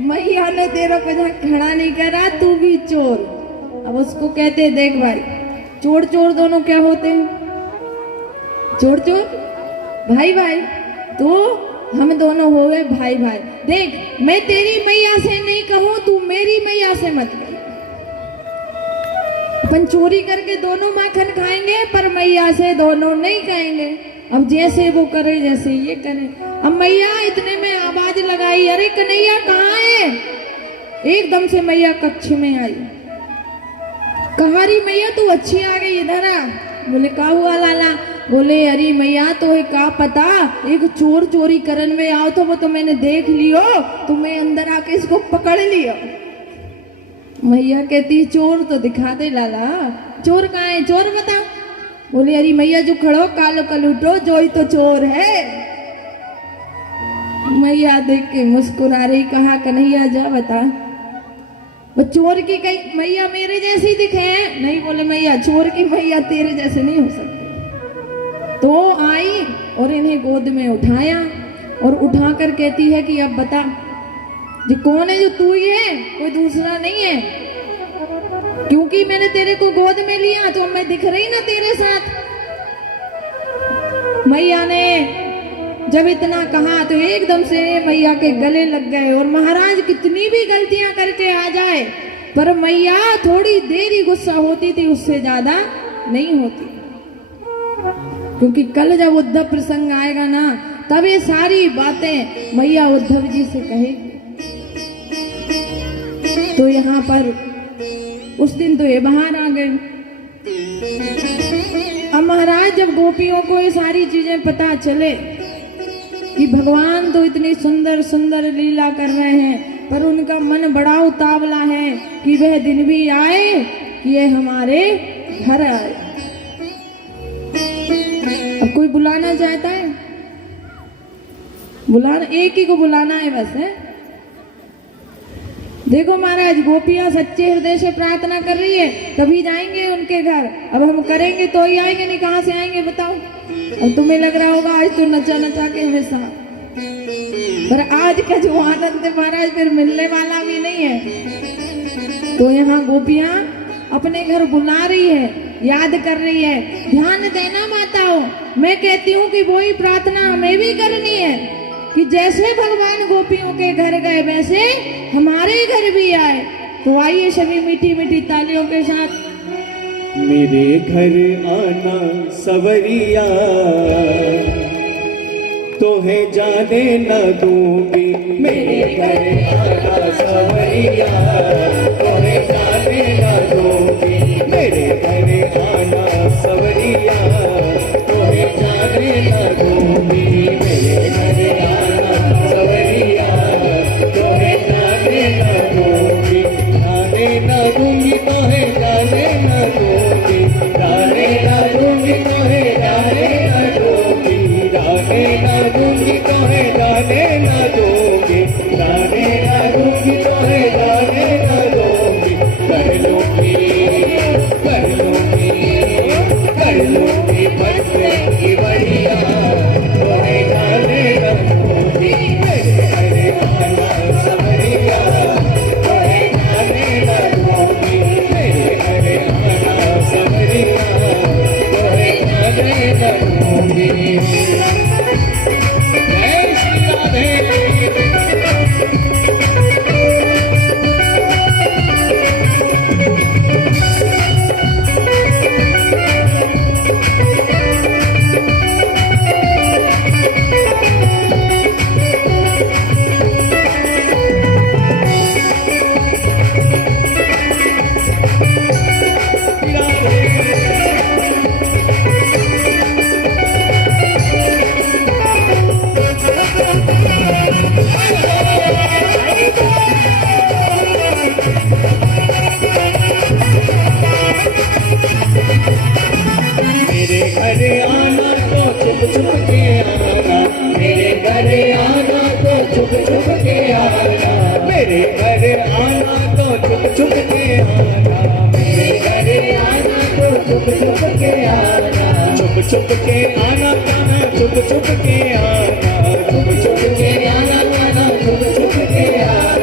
मैया ने तेरा को जहाँ खड़ा नहीं करा, तू भी चोर। अब उसको कहते देख भाई, चोर चोर दोनों क्या होते हैं, चोर चोर भाई भाई, तो हम दोनों हो गए भाई भाई। देख मैं तेरी मैया से नहीं कहूँ, तू मेरी मैया से मत कह। अपन चोरी करके दोनों माखन खाएंगे, पर मैया से दोनों नहीं खाएंगे। अब जैसे वो करे जैसे ये करे। अब मैया इतने में आवाज लगाई, अरे कन्हैया कहाँ है। एकदम से मैया कक्ष में आई। कहा रही मैया तू अच्छी आ गई, इधर आ। बोले का हुआ लाला। बोले अरे मैया तो है का पता, एक चोर चोरी करन में आओ तो वो तो मैंने देख लियो, तो मैं अंदर आके इसको पकड़ लियो। मैया कहती चोर तो दिखा दे लाला, चोर कहाँ है, चोर बता। बोले अरे मैया जो खड़ो कालो कलूटो, जो ही तो चोर है। मैया देख के मुस्कुरा रही, कहा कन्हैया जा बता। वो चोर की कहीं मैया मेरे जैसी दिखे नहीं। बोले मैया चोर की मैया तेरे जैसे नहीं हो सकती। तो आई और इन्हें गोद में उठाया और उठाकर कहती है कि अब बता जी कौन है, जो तू ही है, कोई दूसरा नहीं है। क्योंकि मैंने तेरे को गोद में लिया तो मैं दिख रही ना तेरे साथ। मैया ने जब इतना कहा तो एकदम से मैया के गले लग गए। और महाराज कितनी भी गलतियां करके आ जाए, पर मैया थोड़ी देर ही गुस्सा होती थी, उससे ज्यादा नहीं होती। क्योंकि कल जब उद्धव प्रसंग आएगा ना, तब ये सारी बातें मैया उद्धव जी से कहेगी। तो यहाँ पर उस दिन तो ये बाहर आ गए। अब महाराज जब गोपियों को ये सारी चीजें पता चले कि भगवान तो इतनी सुंदर सुंदर लीला कर रहे हैं, पर उनका मन बड़ा उतावला है कि वह दिन भी आए कि ये हमारे घर आए। अब कोई बुलाना चाहता है, बुलाना, एक ही को बुलाना है बस है। देखो महाराज, गोपियां सच्चे हृदय से प्रार्थना कर रही है, तभी जाएंगे उनके घर। अब हम करेंगे तो ही आएंगे, नहीं कहाँ से आएंगे बताओ। और तुम्हें लग रहा होगा आज तो नचा नचा के हमेशा, पर आज का जो आनंद है महाराज फिर मिलने वाला भी नहीं है। तो यहाँ गोपियां अपने घर बुला रही है, याद कर रही है। ध्यान देना माताओं, मैं कहती हूँ कि वही प्रार्थना हमें भी करनी है कि जैसे भगवान गोपियों के घर गए वैसे हमारे घर भी आए। तो आइए सभी मीठी मीठी तालियों के साथ। मेरे घर आना सवरिया, तोहें जाने न दूंगी। मेरे घर आना सवरिया, तोहें जाने न दूंगी। मेरे घर आना सवरिया, तोहें जाने न दूंगी। मेरे घर आना सवरिया, तोहें जाने न दूंगी। जाने न दूंगी तोहें जाने न दूंगी। जाने न दूंगी तोहें जाने न दूंगी। जाने न दूंगी तोहें जाने न दूंगी। जाने न दूंगी तोहें जाने न दूंगी। कर लूंगी बच्चे की बढ़िया, तोहें जाने न दूंगी। मेरे घर आना सवरिया, तोहें जाने न दूंगी। मेरे घर आना सवरिया, तोहें जाने न दूंगी। जय श्री राधे। मेरे घर आना तो छुप छुप के आना। मेरे घर आना तो छुप छुप के आना। मेरे घर आना तो छुप छुप के आना। मेरे घर आना तो छुप छुप के आना। छुप छुप के आना काना, छुप छुप के आना। छुप छुप के आना काना, छुप छुप के आना।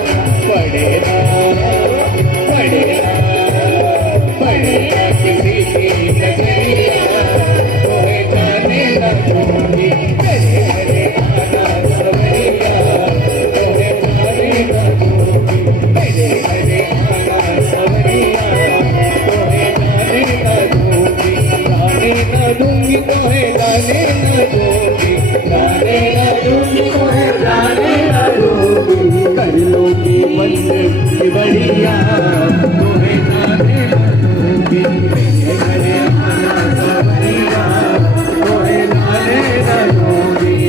पड़ेगा किसी की नजरिया, तोहें जाने न दूंगी। मेरे घर आना सवरिया, तोहें जाने न दूंगी। मेरे घर आना सवरिया, तोहें जाने न दूंगी। जाने न दूंगी तोहें जाने न दूंगी। जाने न दूंगी तोहें जाने न दूंगी। कर लूंगी बंदे की बढ़िया, तोहें जाने न दूंगी। मेरे घर आना सवरिया, तोहें जाने न दूंगी।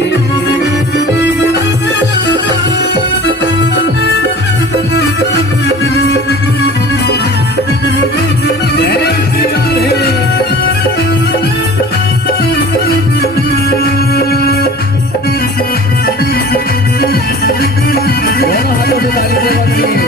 जय श्री राधे। दोनों हाथों से ताली बजाइए।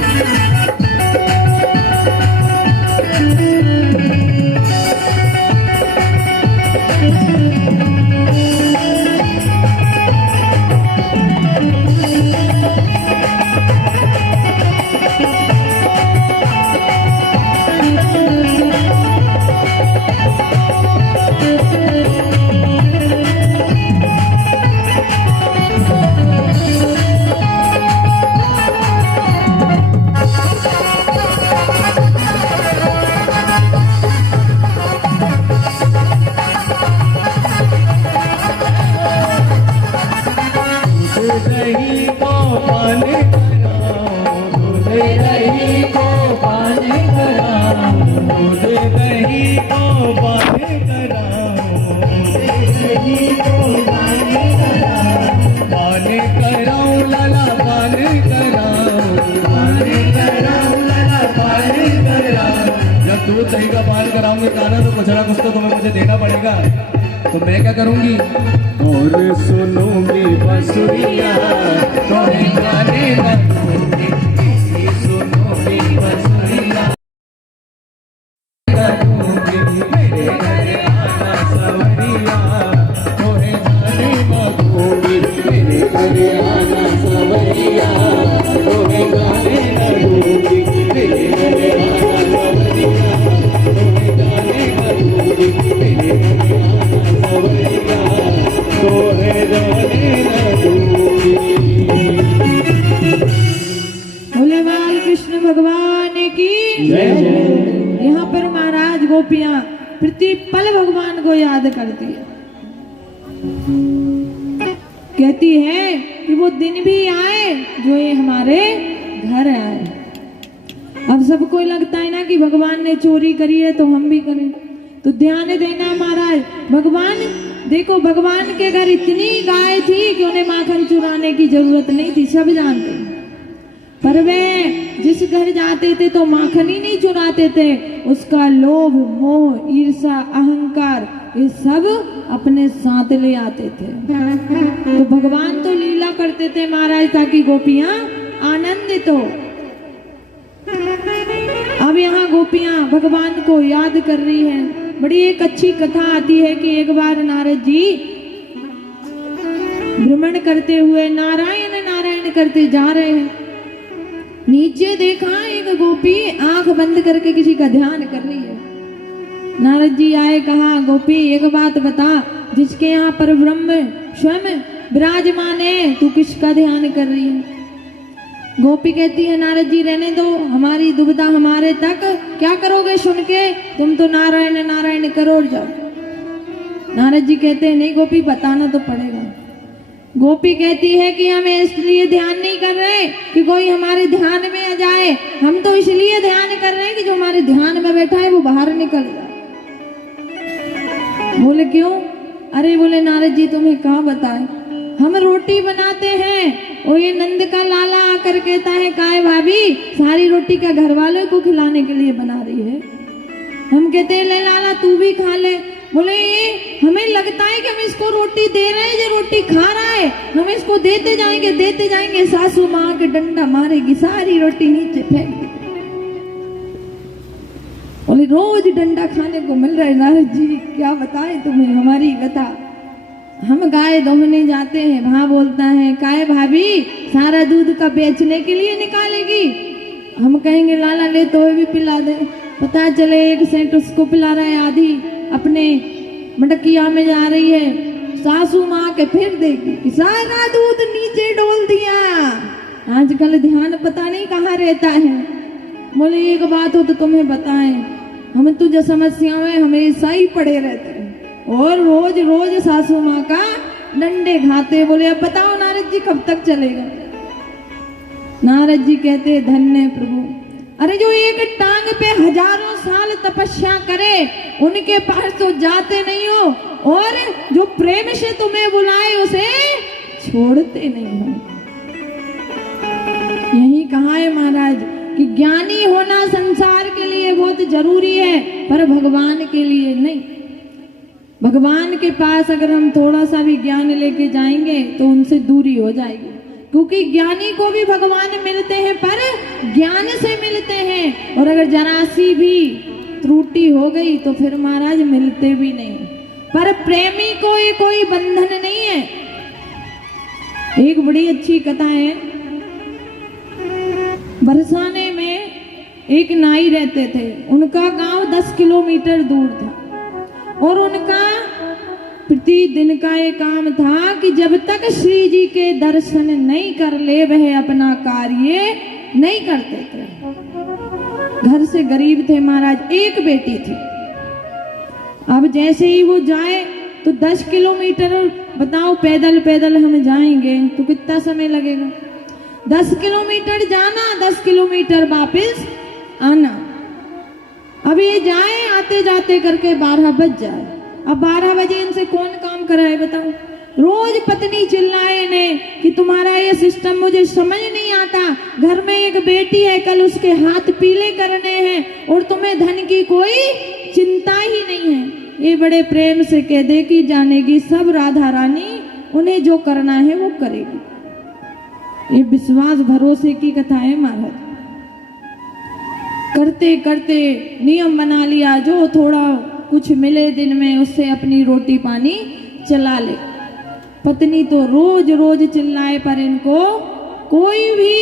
दही को पानी कराओ, दूध दही को पानी कराओ। दूध दही को पानी कराओ। दही को पानी कराओ। पानी कराओ लाला पानी कराओ। पानी कराओ लाला पानी कराओ। जब दूध दही का पान कराओगे खाना तो कुछ ना कुछ तो तुम्हें मुझे देना पड़ेगा। तो मैं क्या करूंगी, और सुनूंगी बंसुरिया तोहे गाने न दूंगी, सुनूंगी बंसुरिया न दूंगी, मेरे घर आना सवरिया तोहे गाने न दूंगी, मेरे घर आना सवरिया तोहे गाने न दूंगी, मेरे घर आना सवरिया तोहे गाने न दूंगी, मेरे घर आना सवरिया तोहे गाने न दूंगी। बोले बाल कृष्ण भगवान की जय। यहाँ पर महाराज गोपियां प्रतिपल भगवान को याद करती है, कहती है कि वो दिन भी आए जो ये हमारे घर आए। अब सबको लगता है ना कि भगवान ने चोरी करी है तो हम भी करें, तो ध्यान देना महाराज, भगवान देखो, भगवान के घर इतनी गाय थी कि उन्हें माखन चुराने की जरूरत नहीं थी, सब जानते हैं। पर वे जिस घर जाते थे तो माखन ही नहीं चुराते थे, उसका लोभ, मोह, ईर्षा, अहंकार ये सब अपने साथ ले आते थे। तो भगवान तो लीला करते थे महाराज ताकि गोपियां आनंदित हो। अब यहाँ गोपियां भगवान को याद कर रही हैं। बड़ी एक अच्छी कथा आती है कि एक बार नारद जी भ्रमण करते हुए नारायण नारायण करते जा रहे हैं, नीचे देखा एक गोपी आंख बंद करके किसी का ध्यान कर रही है। नारद जी आए, कहा गोपी एक बात बता, जिसके यहाँ पर ब्रह्म स्वयं विराजमान है, तू किसका ध्यान कर रही है? गोपी कहती है नारद जी रहने दो, हमारी दुविधा हमारे तक, क्या करोगे सुन के, तुम तो नारायण नारायण करो और जाओ। नारद जी कहते हैं नहीं गोपी बताना तो पड़ेगा। गोपी कहती है कि हम इसलिए ध्यान नहीं कर रहे कि कोई हमारे ध्यान में आ जाए, हम तो इसलिए ध्यान कर रहे हैं कि जो हमारे ध्यान में बैठा है वो बाहर निकल जाए। बोले क्यों? अरे बोले नारद जी तुम्हें कहाँ बताए, हम रोटी बनाते हैं और ये नंद का लाला आकर कहता है काय भाभी सारी रोटी का घर वालों को खिलाने के लिए बना रही है। हम कहते हैं ले लाला तू भी खा ले। बोले ये हमें लगता है कि हम इसको रोटी दे रहे हैं, ये रोटी खा रहा है, हम इसको देते जाएंगे, सासू माँ के डंडा मारेगी, सारी रोटी नीचे फेंक देगी। बोले रोज डंडा खाने को मिल रहा है नारद जी, क्या बताए तुम्हें हमारी बता। हम गाय दोहने जाते हैं, वहां बोलता है काय भाभी सारा दूध का बेचने के लिए निकालेगी। हम कहेंगे लाला ले तो भी पिला दे, पता चले एक सेंट उसको पिला रहा है, आधी अपने मटकिया में जा रही है, सासू माँ के फिर देगी कि सारा दूध नीचे डोल दिया। आजकल ध्यान पता नहीं कहाँ रहता है। बोले एक बात हो तो तुम्हें बताएं, हम तो जो समस्याओं में हमेशा ही पड़े रहते हैं और रोज रोज सासू माँ का डंडे खाते। बोले अब बताओ नारद जी कब तक चलेगा? नारद जी कहते धन्य प्रभु, अरे जो एक टांग पे हजारों साल तपस्या करे उनके पास तो जाते नहीं हो, और जो प्रेम से तुम्हें बुलाए उसे छोड़ते नहीं हो। यही कहा है महाराज कि ज्ञानी होना संसार के लिए बहुत जरूरी है पर भगवान के लिए नहीं। भगवान के पास अगर हम थोड़ा सा भी ज्ञान लेके जाएंगे तो उनसे दूरी हो जाएगी, क्योंकि ज्ञानी को भी भगवान मिलते हैं पर ज्ञान से मिलते हैं, और अगर जरा सी भी त्रुटि हो गई तो फिर महाराज मिलते भी नहीं। पर प्रेमी को ये कोई बंधन नहीं है। एक बड़ी अच्छी कथा है, बरसाने में एक नाई रहते थे, उनका गांव 10 किलोमीटर दूर था और उनका प्रतिदिन का एक काम था कि जब तक श्री जी के दर्शन नहीं कर ले वह अपना कार्य नहीं करते थे। घर से गरीब थे महाराज, एक बेटी थी। अब जैसे ही वो जाए तो 10 किलोमीटर, बताओ पैदल पैदल हम जाएंगे तो कितना समय लगेगा? 10 किलोमीटर जाना, 10 किलोमीटर वापस आना। अब ये जाए आते जाते करके 12 बज जाए। अब 12 बजे इनसे कौन काम कराए बताओ? रोज पत्नी चिल्लाए ने कि तुम्हारा ये सिस्टम मुझे समझ नहीं आता, घर में एक बेटी है, कल उसके हाथ पीले करने हैं और तुम्हें धन की कोई चिंता ही नहीं है। ये बड़े प्रेम से कह दे कि जानेगी सब राधा रानी, उन्हें जो करना है वो करेगी। ये विश्वास भरोसे की कथा है महाराज। करते करते नियम बना लिया, जो थोड़ा कुछ मिले दिन में उससे अपनी रोटी पानी चला ले। पत्नी तो रोज रोज चिल्लाए पर इनको कोई भी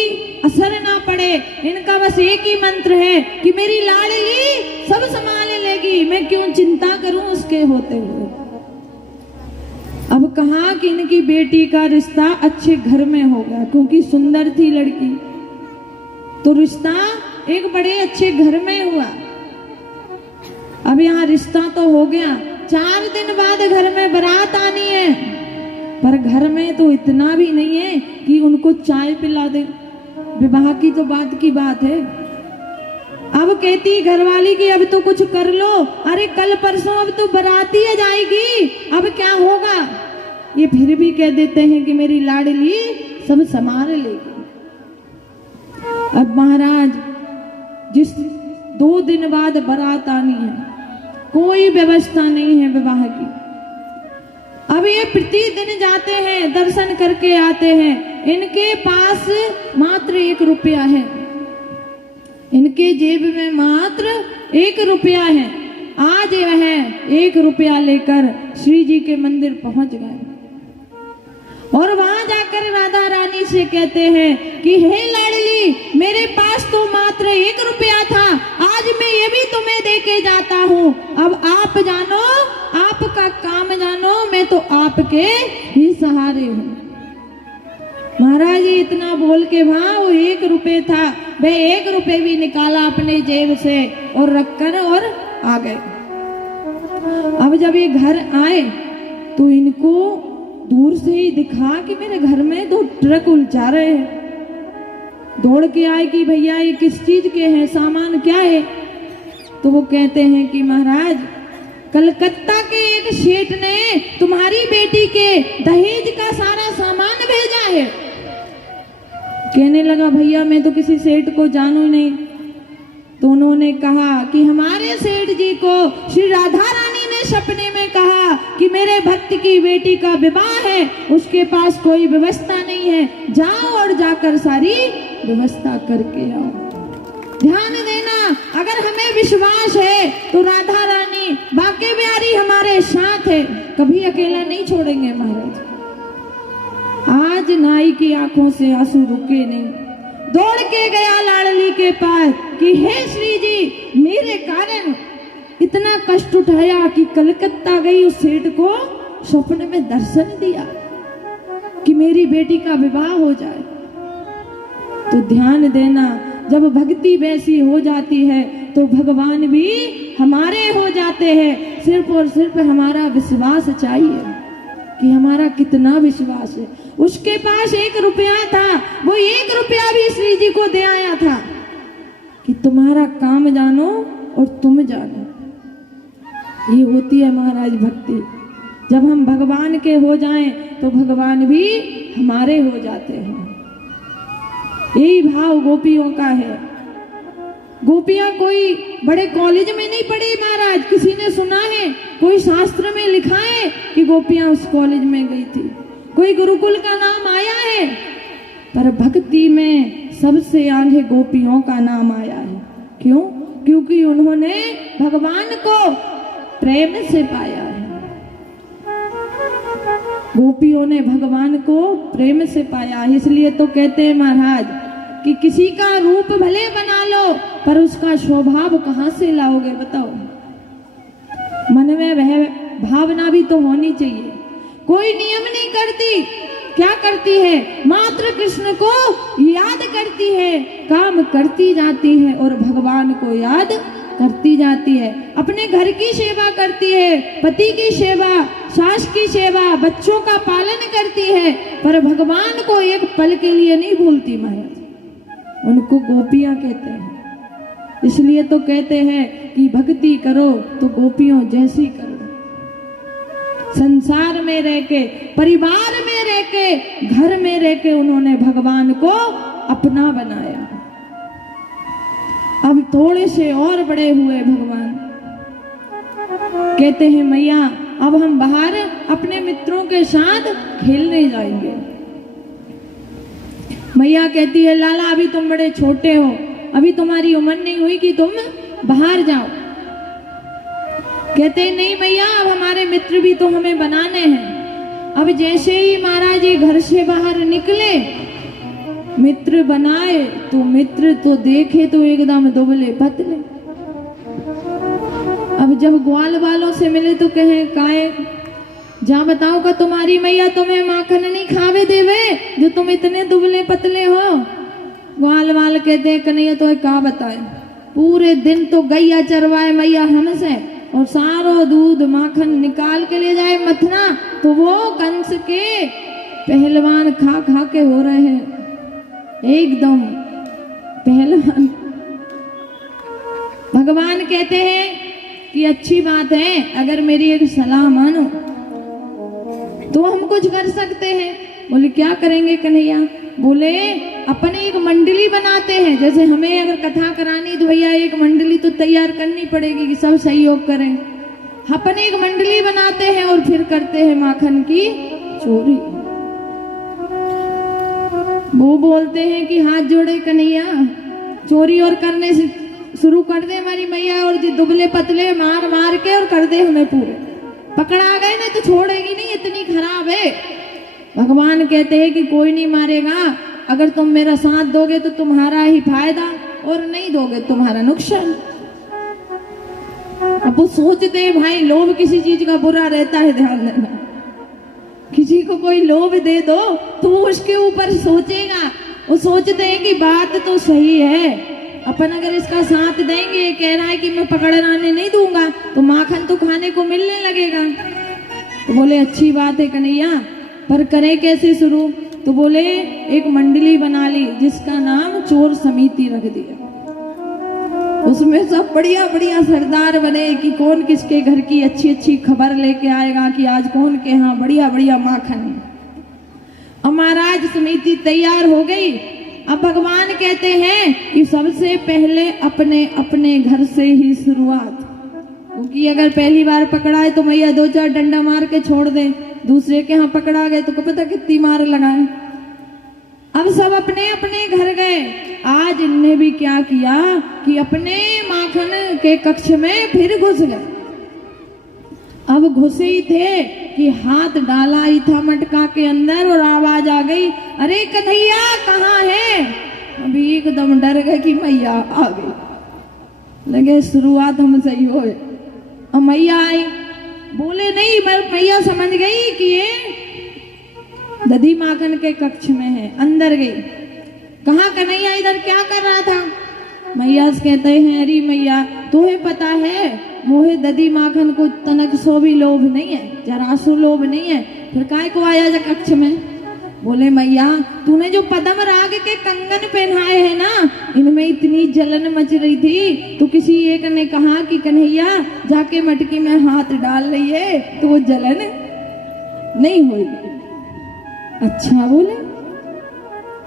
असर ना पड़े। इनका बस एक ही मंत्र है कि मेरी लाडली सब संभाल लेगी, मैं क्यों चिंता करूं उसके होते हुए। अब कहा कि इनकी बेटी का रिश्ता अच्छे घर में हो गया, क्योंकि सुंदर थी लड़की, तो रिश्ता एक बड़े अच्छे घर में हुआ। अब यहाँ रिश्ता तो हो गया, 4 दिन बाद घर में बारात आनी है, पर घर में तो इतना भी नहीं है कि उनको चाय पिला दे। विवाह की तो बात की बात है। अब कहती घरवाली की अब तो कुछ कर लो, अरे कल परसों अब तो बाराती आ जाएगी, अब क्या होगा। ये फिर भी कह देते हैं कि मेरी लाडली सब संभाल लेगी। अब महाराज जिस 2 दिन बाद बारात आनी है, कोई व्यवस्था नहीं है विवाह की। अब ये प्रतिदिन जाते हैं, दर्शन करके आते हैं। इनके पास मात्र 1 रुपया है, इनके जेब में मात्र 1 रुपया है। आज वह 1 रुपया लेकर श्री जी के मंदिर पहुंच गए और वहां जाकर राधा रानी से कहते हैं कि हे लाडली, मेरे पास तो मात्र 1 रुपया था, आज मैं ये भी तुम्हें दे के जाता हूँ। अब आप जानो, आपका काम जानो, मैं तो आपके ही सहारे हूँ। महाराज जी इतना बोल के वहां वो 1 रुपये था, वह 1 रुपये भी निकाला अपने जेब से और रखकर और आ गए। अब जब ये घर आए तो इनको दूर से ही दिखा कि मेरे घर में 2 ट्रक उलझा रहे हैं। दौड़ के आए कि भैया ये किस चीज के हैं, सामान क्या है। तो वो कहते हैं कि महाराज कलकत्ता के एक सेठ ने तुम्हारी बेटी के दहेज का सारा सामान भेजा है। कहने लगा भैया मैं तो किसी सेठ को जानू नहीं। तो उन्होंने कहा कि हमारे सेठ जी को श्री राधा रानी ने सपने में कहा कि मेरे भक्त की बेटी का विवाह है, उसके पास कोई व्यवस्था नहीं है, जाओ और जाकर सारी व्यवस्था करके आओ। ध्यान देना, अगर हमें विश्वास है तो राधा रानी बाके बिहारी हमारे साथ है, कभी अकेला नहीं छोड़ेंगे महाराज। आज नाई की आंखों से आंसू रुके नहीं, दौड़ के गया लाडली के पास कि हे श्री जी, मेरे कारण इतना कष्ट उठाया कि कलकत्ता गई, उस सेठ को सपने में दर्शन दिया कि मेरी बेटी का विवाह हो जाए। तो ध्यान देना, जब भक्ति वैसी हो जाती है तो भगवान भी हमारे हो जाते हैं। सिर्फ और सिर्फ हमारा विश्वास चाहिए कि हमारा कितना विश्वास है। उसके पास 1 रुपया था, वो 1 रुपया भी श्री जी को दे आया था कि तुम्हारा काम जानो और तुम जानो। ये होती है महाराज भक्ति। जब हम भगवान के हो जाएं तो भगवान भी हमारे हो जाते हैं। यही भाव गोपियों का है। गोपियां कोई बड़े कॉलेज में नहीं पढ़ी महाराज, किसी ने सुना है, कोई शास्त्र में लिखा है कि गोपियां उस कॉलेज में गई थी, कोई गुरुकुल का नाम आया है, पर भक्ति में सबसे आगे गोपियों का नाम आया है। क्यों? क्योंकि उन्होंने भगवान को प्रेम से पाया है। गोपियों ने भगवान को प्रेम से पाया, इसलिए तो कहते हैं महाराज कि किसी का रूप भले बना लो पर उसका स्वभाव कहाँ से लाओगे बताओ। मन में वह भावना भी तो होनी चाहिए। कोई नियम नहीं करती, क्या करती है? मात्र कृष्ण को याद करती है, काम करती जाती है और भगवान को याद करती जाती है। अपने घर की सेवा करती है, पति की सेवा, सास की सेवा, बच्चों का पालन करती है, पर भगवान को एक पल के लिए नहीं भूलती महाराज। उनको गोपियां कहते हैं। इसलिए तो कहते हैं कि भक्ति करो तो गोपियों जैसी करो। संसार में रह के, परिवार में रह के, घर में रह के उन्होंने भगवान को अपना बनाया। अब थोड़े से और बड़े हुए भगवान, कहते हैं मैया अब हम बाहर अपने मित्रों के साथ खेलने जाएंगे। मैया कहती है लाला अभी तुम बड़े छोटे हो, अभी तुम्हारी उम्र नहीं हुई कि तुम बाहर जाओ। कहते हैं नहीं मैया अब हमारे मित्र भी तो हमें बनाने हैं। अब जैसे ही महाराज जी घर से बाहर निकले, मित्र बनाए तो मित्र तो देखे तो एकदम दुबले पतले। अब जब ग्वाल वालों से मिले तो कहे काहे जा बताओ का तुम्हारी मैया तुम्हें माखन नहीं खावे देवे जो तुम इतने दुबले पतले हो। ग्वाल वाल कहते कन्हैया तो का बताए, पूरे दिन तो गैया चरवाए मैया हमसे और सारो दूध माखन निकाल के ले जाए मथना, तो वो कंस के पहलवान खा खा के हो रहे हैं एकदम पहलवान। भगवान कहते हैं कि अच्छी बात है अगर मेरी एक सलाह मानो तो हम कुछ कर सकते हैं। बोले क्या करेंगे कन्हैया? बोले अपन एक मंडली बनाते हैं, जैसे हमें अगर कथा करानी तो भैया एक मंडली तो तैयार करनी पड़ेगी कि सब सहयोग करें। अपन एक मंडली बनाते हैं और फिर करते हैं माखन की चोरी। वो बोलते हैं कि हाथ जोड़े कन्हैया, चोरी और करने से शुरू कर दे हमारी मैया और जो दुबले पतले मार मार के और कर दे हमें पूरे। पकड़ा गए ना तो छोड़ेगी नहीं, इतनी खराब है। भगवान कहते हैं कि कोई नहीं मारेगा, अगर तुम मेरा साथ दोगे तो तुम्हारा ही फायदा और नहीं दोगे तुम्हारा नुकसान। अब वो सोचते हैं भाई लोभ किसी चीज का बुरा रहता है, ध्यान देना। किसी को कोई लोभ दे दो तो वो उसके ऊपर सोचेगा। वो सोचते हैं कि बात तो सही है, अपन अगर इसका साथ देंगे, कह रहा है कि मैं पकड़ने नहीं दूंगा तो माखन तो खाने को मिलने लगेगा। तो बोले अच्छी बात है कन्हैया, पर करें कैसे शुरू? तो बोले एक मंडली बना ली जिसका नाम चोर समिति रख दिया। उसमें सब बढ़िया बढ़िया सरदार बने कि कौन किसके घर की अच्छी अच्छी खबर लेके आएगा कि आज कौन के यहाँ बढ़िया बढ़िया माखन है। अब महाराज समिति तैयार हो गई। अब भगवान कहते हैं कि सबसे पहले अपने अपने घर से ही शुरुआत, क्योंकि अगर पहली बार पकड़ा है तो मैया दो चार डंडा मार के छोड़ दे, दूसरे के यहाँ पकड़ा गए तो पता कितनी मार लगाए। अब सब अपने अपने घर गए। आज इनने भी क्या किया कि अपने माखन के कक्ष में फिर घुस गए। अब घुसे ही थे कि हाथ डाला ही था मटका के अंदर और आवाज आ गई, अरे कन्हैया कहाँ है? अभी एकदम डर गए कि मैया आ गई। लगे शुरुआत हम सही हो। अब मैया आई, बोले नहीं, मैया समझ गई कि ये दधी माखन के कक्ष में है, अंदर गई। कहा कन्हैया इधर क्या कर रहा था? मैया कहते हैं अरे मैया तुम्हें पता है मोहे दधी माखन को तनक सो भी लोभ नहीं है, जरा सो लोभ नहीं है, फिर काय को आया जा कक्ष में? बोले मैया तूने जो पद्म राग के कंगन पहनाए हैं ना, इनमें इतनी जलन मच रही थी तो किसी एक ने कहा कि कन्हैया जाके मटकी में हाथ डाल रही तो वो जलन नहीं होगी। अच्छा बोले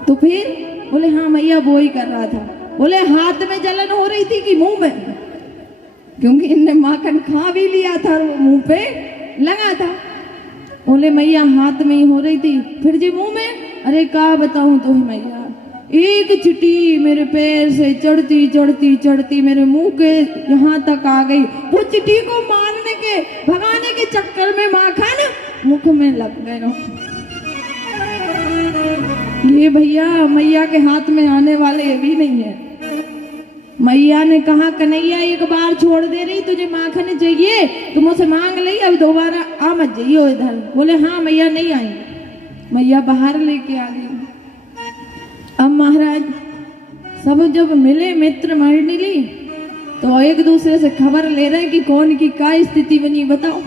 तो फिर? बोले हाँ मैया वो ही कर रहा था। बोले हाथ में जलन हो रही थी कि मुंह में? क्योंकि इनने माखन खा भी लिया था, वो मुंह पे लगा था। बोले मैया हाथ में ही हो रही थी, फिर जी मुंह में? अरे क्या बताऊं तो मैया, एक चिटी मेरे पैर से चढ़ती चढ़ती चढ़ती मेरे मुंह के यहाँ तक आ गई। वो चिटी को मारने के भगाने के चक्कर में माखन मुख में लग गया। ये भैया मैया के हाथ में आने वाले ये भी नहीं है। मैया ने कहा कन्हैया एक बार छोड़ दे रही, तुझे माखन चाहिए तो मुझसे मांग ली, अब दोबारा आ मत जाइयो इधर। बोले हाँ मैया नहीं आई। मैया बाहर लेके आ गई। अब महाराज सब जब मिले मित्र मंडली तो एक दूसरे से खबर ले रहे कि कौन की क्या स्थिति बनी बताओ।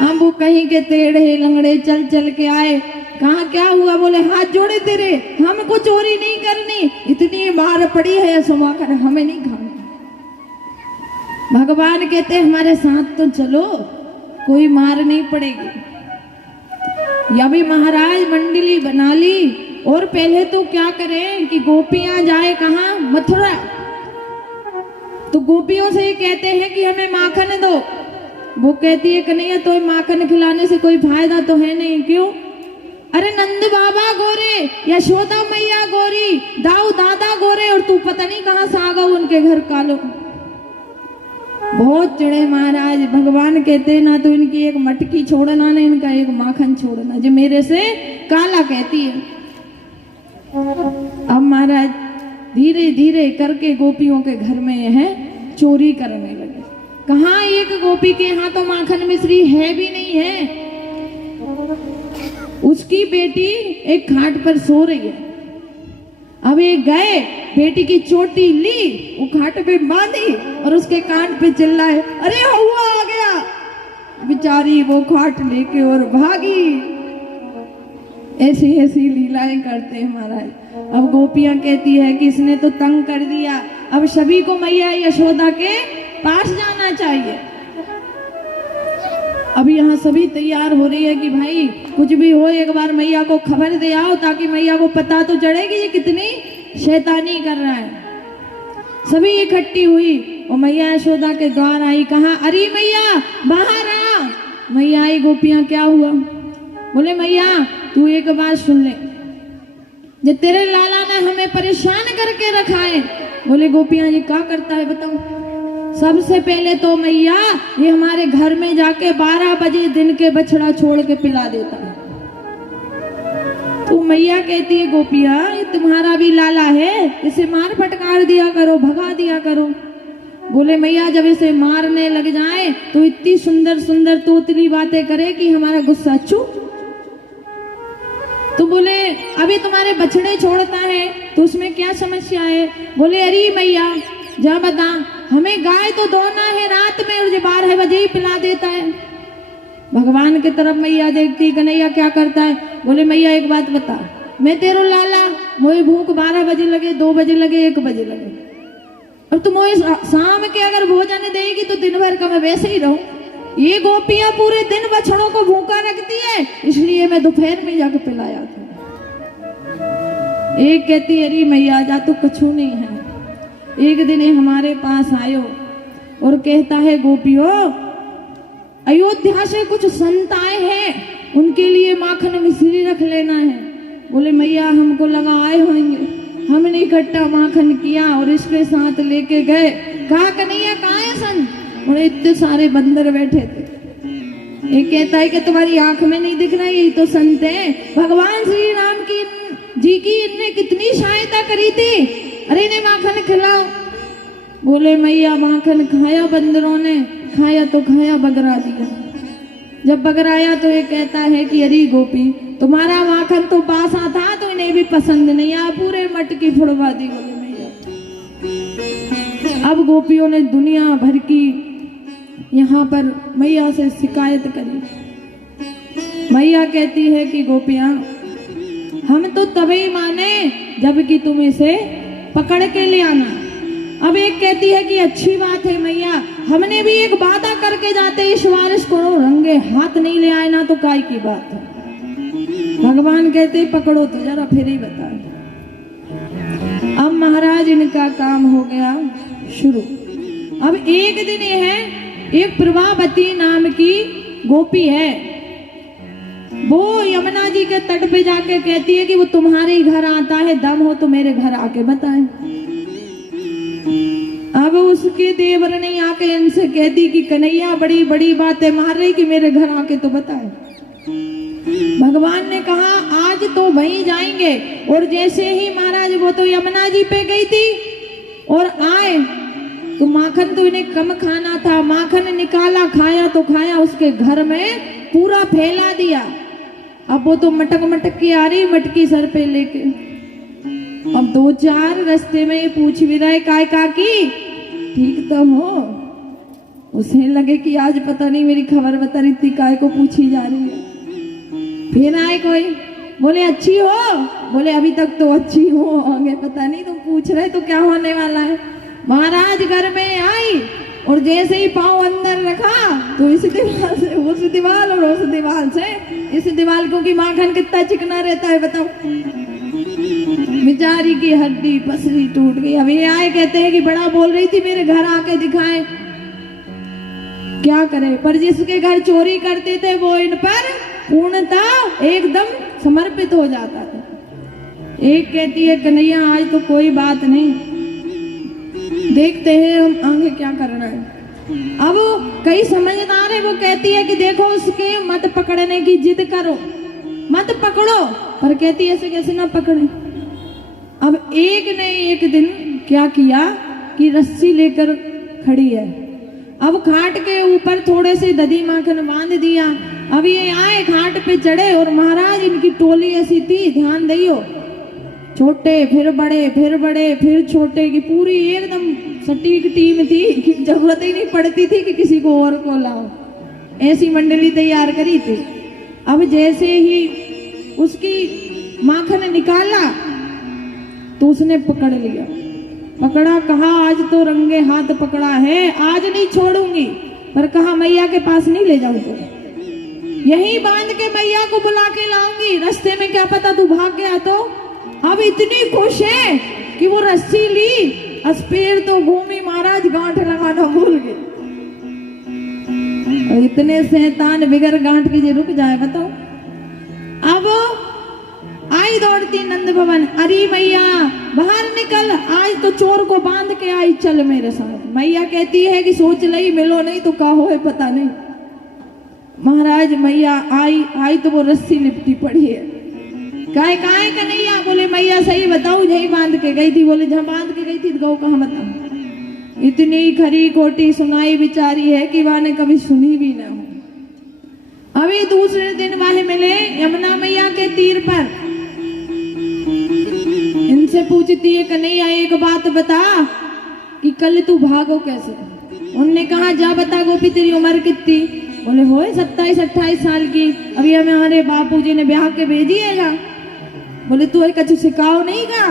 अब वो कहीं के टेढ़े लंगड़े चल चल के आए। कहा क्या हुआ? बोले हाथ जोड़े तेरे, हमको चोरी नहीं करनी, इतनी मार पड़ी है सुमा कर हमें नहीं खानी। भगवान कहते हमारे साथ तो चलो, कोई मार नहीं पड़ेगी। या भी महाराज मंडली बना ली और पहले तो क्या करें कि गोपियां जाए कहाँ? मथुरा। तो गोपियों से कहते हैं कि हमें माखन दो। वो कहती है कन्हैया तो माखन खिलाने से कोई फायदा तो है नहीं, क्यों? अरे नंद बाबा गोरे, यशोदा मैया गोरी, दाऊ दादा गोरे, और तू पता नहीं कहां से आ गऊ उनके घर कालो। बहुत चढ़े महाराज। भगवान कहते ना तो इनकी एक मटकी छोड़ना, ना इनका एक माखन छोड़ना, जो मेरे से काला कहती है। अब महाराज धीरे धीरे करके गोपियों के घर में यह चोरी करने लगे। कहाँ एक गोपी के यहाँ तो माखन मिश्री है भी नहीं है। उसकी बेटी एक खाट पर सो रही है। अब ये गए, बेटी की चोटी ली, वो खाट पे बांधी और उसके कान पे चिल्लाए, अरे हुआ आ गया। बेचारी वो खाट लेके और भागी। ऐसी ऐसी लीलाएं करते हैं महाराज। अब गोपियां कहती है कि इसने तो तंग कर दिया, अब सभी को मैया यशोदा के पास जाना चाहिए। अब यहाँ सभी तैयार हो रही है कि भाई कुछ भी हो एक बार मैया को खबर दे आओ, ताकि मैया को पता तो चढ़े कि ये कितनी शैतानी कर रहा है। सभी इकट्ठी हुई और मैया यशोदा के द्वार आई। कहा, अरे मैया बाहर आ। मैया आई, गोपियां क्या हुआ? बोले मैया तू एक बात सुन ले, जो तेरे लाला ने हमें परेशान करके रखा है। बोले गोपियां ये क्या करता है बताओ? सबसे पहले तो मैया ये हमारे घर में जाके 12 बजे दिन के बछड़ा छोड़ के पिला देता है। तो मैया कहती है गोपियां ये तुम्हारा भी लाला है, इसे मार फटकार दिया करो, भगा दिया करो। बोले मैया जब इसे मारने लग जाए तो इतनी सुंदर सुंदर तोतली बातें करे कि हमारा गुस्सा चुप। तो बोले अभी तुम्हारे बछड़े छोड़ता है तो उसमें क्या समस्या है? बोले अरे मैया जा बता, हमें गाय तो दोना है रात में और 12 बजे ही पिला देता है। भगवान की तरफ मैया देखती, कन्हैया क्या करता है? बोले मैया एक बात बता, मैं तेरो लाला, मोए भूख 12 बजे लगे, 2 बजे लगे, 1 बजे लगे, और तुम मोए शाम के अगर भोजन देगी तो दिन भर का मैं वैसे ही रहूं। ये गोपियां पूरे दिन बछड़ों को भूखा रखती है, इसलिए मैं दोपहर में जाकर पिलाया था। एक कहती अरे मैया जा तो कछु नहीं है। एक दिन ये हमारे पास आयो और कहता है गोपियों अयोध्या से कुछ संत आए हैं, उनके लिए माखन मिश्री रख लेना है। बोले मैया हमको लगा आए होंगे, हमने इकट्ठा माखन किया और इसके साथ लेके गए। कहा कन्हैया कहाँ है संत? बोले इतने सारे बंदर बैठे थे। ये कहता है कि तुम्हारी आंख में नहीं दिख रहा, यही तो संत है। भगवान श्री राम की जी की इनने कितनी सहायता करी थी, अरे इन्हें माखन खिलाओ। बोले मैया माखन खाया बंदरों ने, खाया तो खाया, बगरा दिया। जब बगराया तो ये कहता है कि अरे गोपी तुम्हारा माखन तो बासा था तो इन्हें भी पसंद नहीं आया, पूरे मटकी फुड़वा दी। बोले मैया अब गोपियों ने दुनिया भर की यहाँ पर मैया से शिकायत करी। मैया कहती है कि गोपियां हम तो तभी माने जबकि तुम इसे पकड़ के ले आना। अब एक कहती है कि अच्छी बात है मैया, हमने भी एक वादा करके जाते इस बार इसको रंगे हाथ नहीं ले आए ना तो काय की बात है। भगवान कहते पकड़ो तो जरा फिर ही बता। अब महाराज इनका काम हो गया शुरू। अब एक दिन ये है, एक प्रभावती नाम की गोपी है, वो यमुना जी के तट पे जाके कहती है कि वो तुम्हारे ही घर आता है, दम हो तो मेरे घर आके बताए। अब उसके देवर ने आके इनसे कहती कि कन्हैया बड़ी बड़ी बातें मार रही कि मेरे घर आके तो बताए। भगवान ने कहा आज तो वहीं जाएंगे। और जैसे ही महाराज वो तो यमुना जी पे गई थी और आए तो माखन तो इन्हें कम खाना था, माखन निकाला, खाया तो खाया, उसके घर में पूरा फैला दिया। अब वो तो मटक मटक के आ रही मटकी सर पे लेके। अब 2-4 रास्ते में ये पूछ भी रहे काय काकी ठीक तो हो? उसे लगे कि आज पता नहीं मेरी खबर बता रही थी, काय को पूछी जा रही है। फिर आए कोई, बोले अच्छी हो? बोले अभी तक तो अच्छी हो, आगे पता नहीं तुम पूछ रहे तो क्या होने वाला है। महाराज घर में आई और जैसे ही पाँव अंदर रखा तो इस दीवार से उस दीवार और उस दीवार से इस दीवार, क्योंकि माखन कितना चिकना रहता है बताओ, बेचारी की हड्डी पसली टूट गई। अब ये आए कहते हैं कि बड़ा बोल रही थी मेरे घर आके दिखाए। क्या करे, पर जिसके घर चोरी करते थे वो इन पर पूर्णतः एकदम समर्पित हो जाता था। एक कहती है कन्हैया आज तो कोई बात नहीं, देखते हैं हम आगे क्या करना है। अब कई समझदार है, वो कहती है कि देखो उसके मत पकड़ने की जिद करो, मत पकड़ो, पर कहती है ऐसे कैसे ना पकड़े। अब एक ने एक दिन क्या किया कि रस्सी लेकर खड़ी है, अब खाट के ऊपर थोड़े से दधी माखन बांध दिया। अब ये आए घाट पे चढ़े और महाराज इनकी टोली ऐसी थी, ध्यान दियो, छोटे फिर बड़े फिर बड़े फिर छोटे की पूरी एकदम सटीक टीम थी कि जरूरत ही नहीं पड़ती थी कि किसी को और को लाओ, ऐसी मंडली तैयार करी थी। अब जैसे ही उसकी माखन निकाला तो उसने पकड़ लिया, पकड़ा, कहा आज तो रंगे हाथ पकड़ा है, आज नहीं छोड़ूंगी, पर कहा मैया के पास नहीं ले जाऊं तो यही बांध के मैया को बुला के लाऊंगी, रास्ते में क्या पता तू भाग गया तो। अब इतनी खुश है कि वो रस्सी ली, अस्पेर तो घूमी, महाराज गांठ लगाना भूल गए। और इतने शैतान बिगर गांठ की जे रुक जाए बताओ। अब आई दौड़ती नंद भवन, अरे मैया बाहर निकल, आज तो चोर को बांध के आई, चल मेरे साथ। मैया कहती है कि सोच लई मिलो नहीं तो का हो पता नहीं। महाराज मैया आई तो वो रस्सी लिपटी पड़ी है। काहे कन्हैया, बोले मैया सही बताऊं यही बांध के गई थी। बोले जहाँ बांध के गई थी तो गौ कहाँ बताऊं। इतनी खरी खोटी सुनाई बिचारी है कि वह ने कभी सुनी भी ना हो। अभी दूसरे दिन वह मिले यमुना मैया के तीर पर, इनसे पूछती है कन्हैया एक बात बता कि कल तू भागो कैसे। उनने कहा जा बता गोपी तेरी उम्र कितनी। बोले हो 27-28 साल की, अभी हमारे बापूजी ने ब्याह के भेजी है ना। बोले तू कछु सिखाओ नहीं का।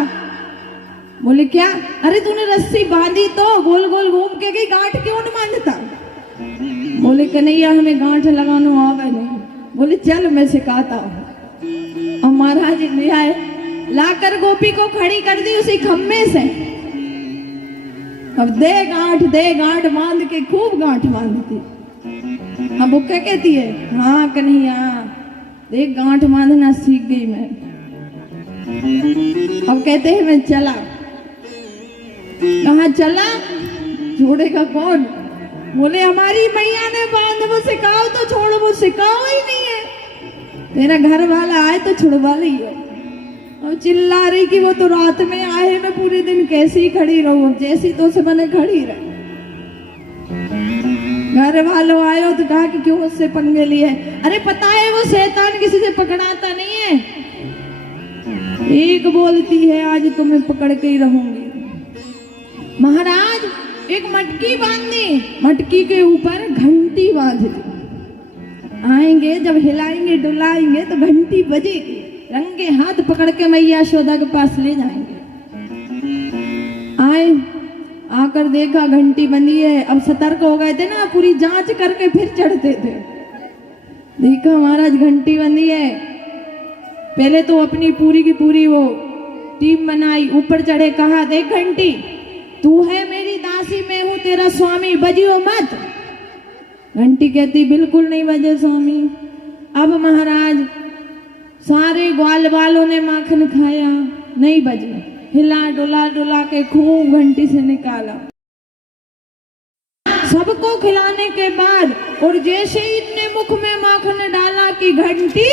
बोले क्या, अरे तूने रस्सी बांधी तो गोल गोल घूम के गई, गांठ क्यों न बांधता। बोले कन्हैया हमें गांठ लगाना आवे नहीं। बोले चल मैं सिखाता हूँ। और महाराज ले आए, लाकर गोपी को खड़ी कर दी उसी खम्भे से। अब दे गांठ बांध के खूब गांठ बांधती। अब वो क्या कहती है, हाँ कन्हैया देख गांठ बांधना सीख गई मैं। अब कहते हैं मैं चला। कहाँ चला, छोड़ेगा कौन। बोले हमारी मैया ने बांध वो सिखाओ तो छोड़, वो सिखाओ ही नहीं है। तेरा घर वाला आए तो छुड़वा ली है। और चिल्ला रही कि वो तो रात में आए, मैं पूरे दिन कैसे ही खड़ी रहूं, जैसी तो से बने खड़ी रही। घर वालों आए हो तो कहा कि क्यों उससे पंगे लिए। अरे पता है वो शैतान किसी से पकड़ाता नहीं है, एक बोलती है आज तो मैं पकड़ के ही रहूंगी। महाराज एक मटकी बांधी, मटकी के ऊपर घंटी बांध दी। आएंगे जब हिलाएंगे डुलाएंगे तो घंटी बजेगी, रंगे हाथ पकड़ के मैया यशोदा के पास ले जाएंगे। आए, आकर देखा घंटी बंधी है। अब सतर्क हो गए थे ना, पूरी जांच करके फिर चढ़ते थे। देखा महाराज घंटी बंधी है। पहले तो अपनी पूरी की पूरी वो टीम बनाई, ऊपर चढ़े, कहा देख घंटी तू है मेरी दासी, मैं हूं तेरा स्वामी, बजियो मत। घंटी कहती बिल्कुल नहीं बजे स्वामी। अब महाराज सारे ग्वाल वालों ने माखन खाया, नहीं बजे, हिला डुला के खूब घंटी से निकाला। सबको खिलाने के बाद और जैसे ही इतने मुख में माखन डाला कि घंटी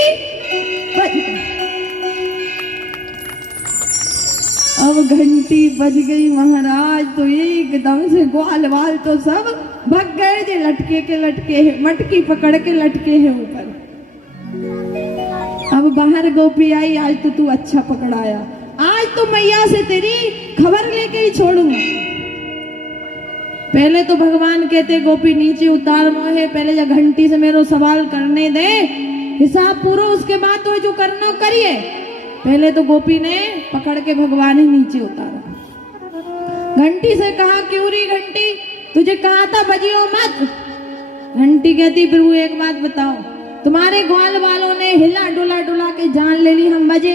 अब घंटी बज गई महाराज। तो एकदम से ग्वाल वाल तो सब भग गए, जो लटके के लटके है, मटकी पकड़ के लटके हैं ऊपर। अब बाहर गोपी आई, आज तो तू अच्छा पकड़ाया, आज तो मैया से तेरी खबर लेके ही छोड़ूंगा। पहले तो भगवान कहते गोपी नीचे उतार मोहे, पहले जा घंटी से मेरे सवाल करने दे, हिसाब पूरा, उसके बाद तो जो करना करिए। पहले तो गोपी ने पकड़ के भगवान ही नीचे उतारा। घंटी से कहा क्यों री घंटी, तुझे कहा था बजियो मत। घंटी कहती प्रभु एक बात बताओ, तुम्हारे ग्वाल वालों ने हिला डुला के जान ले ली, हम बजे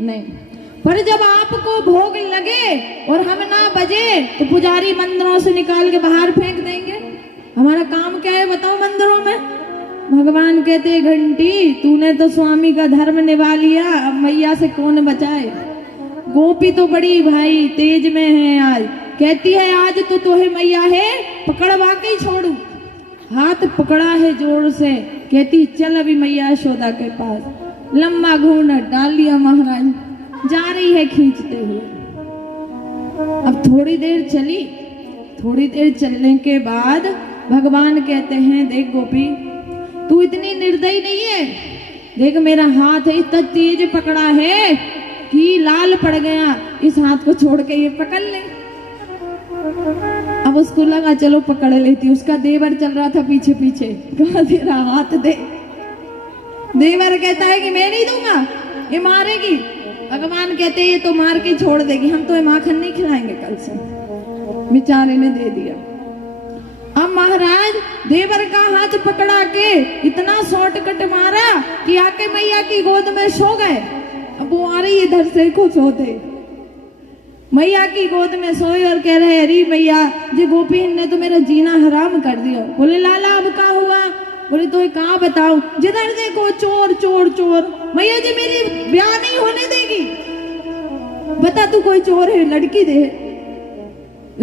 नहीं, पर जब आपको भोग लगे और हम ना बजे तो पुजारी मंदिरों से निकाल के बाहर फेंक देंगे, हमारा काम क्या है बताओ मंदिरों में? भगवान कहते घंटी तूने तो स्वामी का धर्म निभा लिया, अब मैया से कौन बचाए। गोपी तो बड़ी भाई तेज में है आज, कहती है आज तो तोहे मैया है पकड़वा के ही छोड़ू। हाथ पकड़ा है जोर से, कहती चल अभी मैया यशोदा के पास। लंबा घूंघट डाल लिया महाराज, जा रही है खींचते हुए। अब थोड़ी देर चली, थोड़ी देर चलने के बाद भगवान कहते हैं देख गोपी तू इतनी निर्दयी नहीं है, देख मेरा हाथ है इतना तेज पकड़ा है कि लाल पड़ गया, इस हाथ को छोड़ के ये पकड़ ले। अब उसको लगा चलो पकड़ लेती, उसका देवर चल रहा था पीछे पीछे, कहा तेरा हाथ दे। देवर कहता है कि मैं नहीं दूंगा, ये मारेगी। भगवान कहते हैं ये तो मार के छोड़ देगी, हम तो ये माखन नहीं खिलाएंगे कल से। बेचारे ने दे दिया। अब महाराज देवर का हाथ पकड़ा के इतना शॉर्टकट मारा कि आके मैया की गोद में सो गए। अब वो आ रही इधर से खुश होते, मैया की गोद में सोए और कह रहे अरे मैया जी गोपी ने तो मेरा जीना हराम कर दिया। बोले लाला अब क्या हुआ? बोले तो कहा बताओ, जिधर देखो चोर चोर चोर। मैया जी मेरी ब्याह नहीं होने देगी, बता तू कोई चोर है लड़की दे।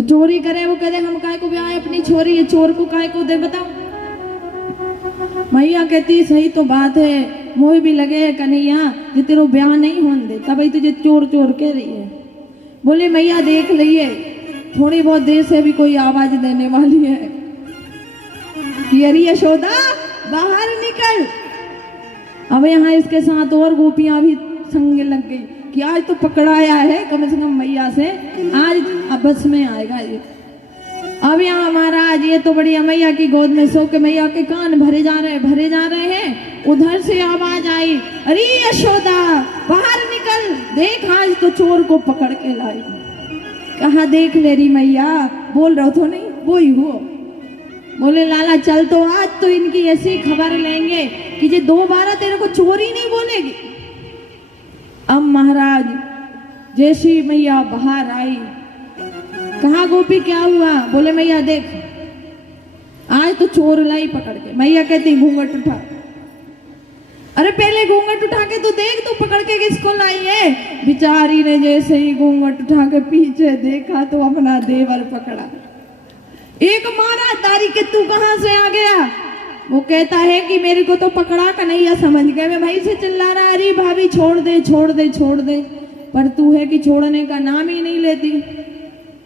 चोरी करे वो कहते हम काय को ब्याह अपनी छोरी है, चोर को काय को दे बताओ। मैया कहती सही तो बात है, मोह भी लगे है कन्हैया जो तेरो ब्याह नहीं होने दे, तब तुझे चोर चोर कह रही है। बोले मैया देख लीजिए थोड़ी बहुत देर से भी कोई आवाज देने वाली है कि अरे यशोदा बाहर निकल। अब यहाँ इसके साथ और गोपियां भी संग लग गई कि आज तो पकड़ाया है कम से कम मैया से, आज अब बस में आएगा ये। अब यहाँ महाराज ये तो बढ़िया मैया की गोद में सो के मैया के कान भरे जा रहे हैं। उधर से आवाज आई अरे यशोदा बाहर निकल, देख आज तो चोर को पकड़ के लाई। कहा देख ले रही मैया, बोल रहा तो नहीं वो ही हो। बोले लाला चल तो आज तो इनकी ऐसी खबर लेंगे कि ये दोबारा तेरे को चोरी नहीं बोलेगी। अब महाराज जैसी मैया बाहर आई, कहा गोपी क्या हुआ? बोले मैया देख आज तो चोर लाई पकड़ के। मैया कहती घूंघट उठा। अरे पहले घूंघट उठा के तो देख तू पकड़ के किसको लाई है। बिचारी ने जैसे ही घूंघट उठा के पीछे देखा तो अपना देवर पकड़ा। एक मारा तारी के तू कहां से आ गया? वो कहता है कि मेरे को तो पकड़ा कन्हैया समझ गए। मैं भाई से चिल्ला रहा अरे भाभी छोड़ दे छोड़ दे छोड़ दे, पर तू है कि छोड़ने का नाम ही नहीं लेती।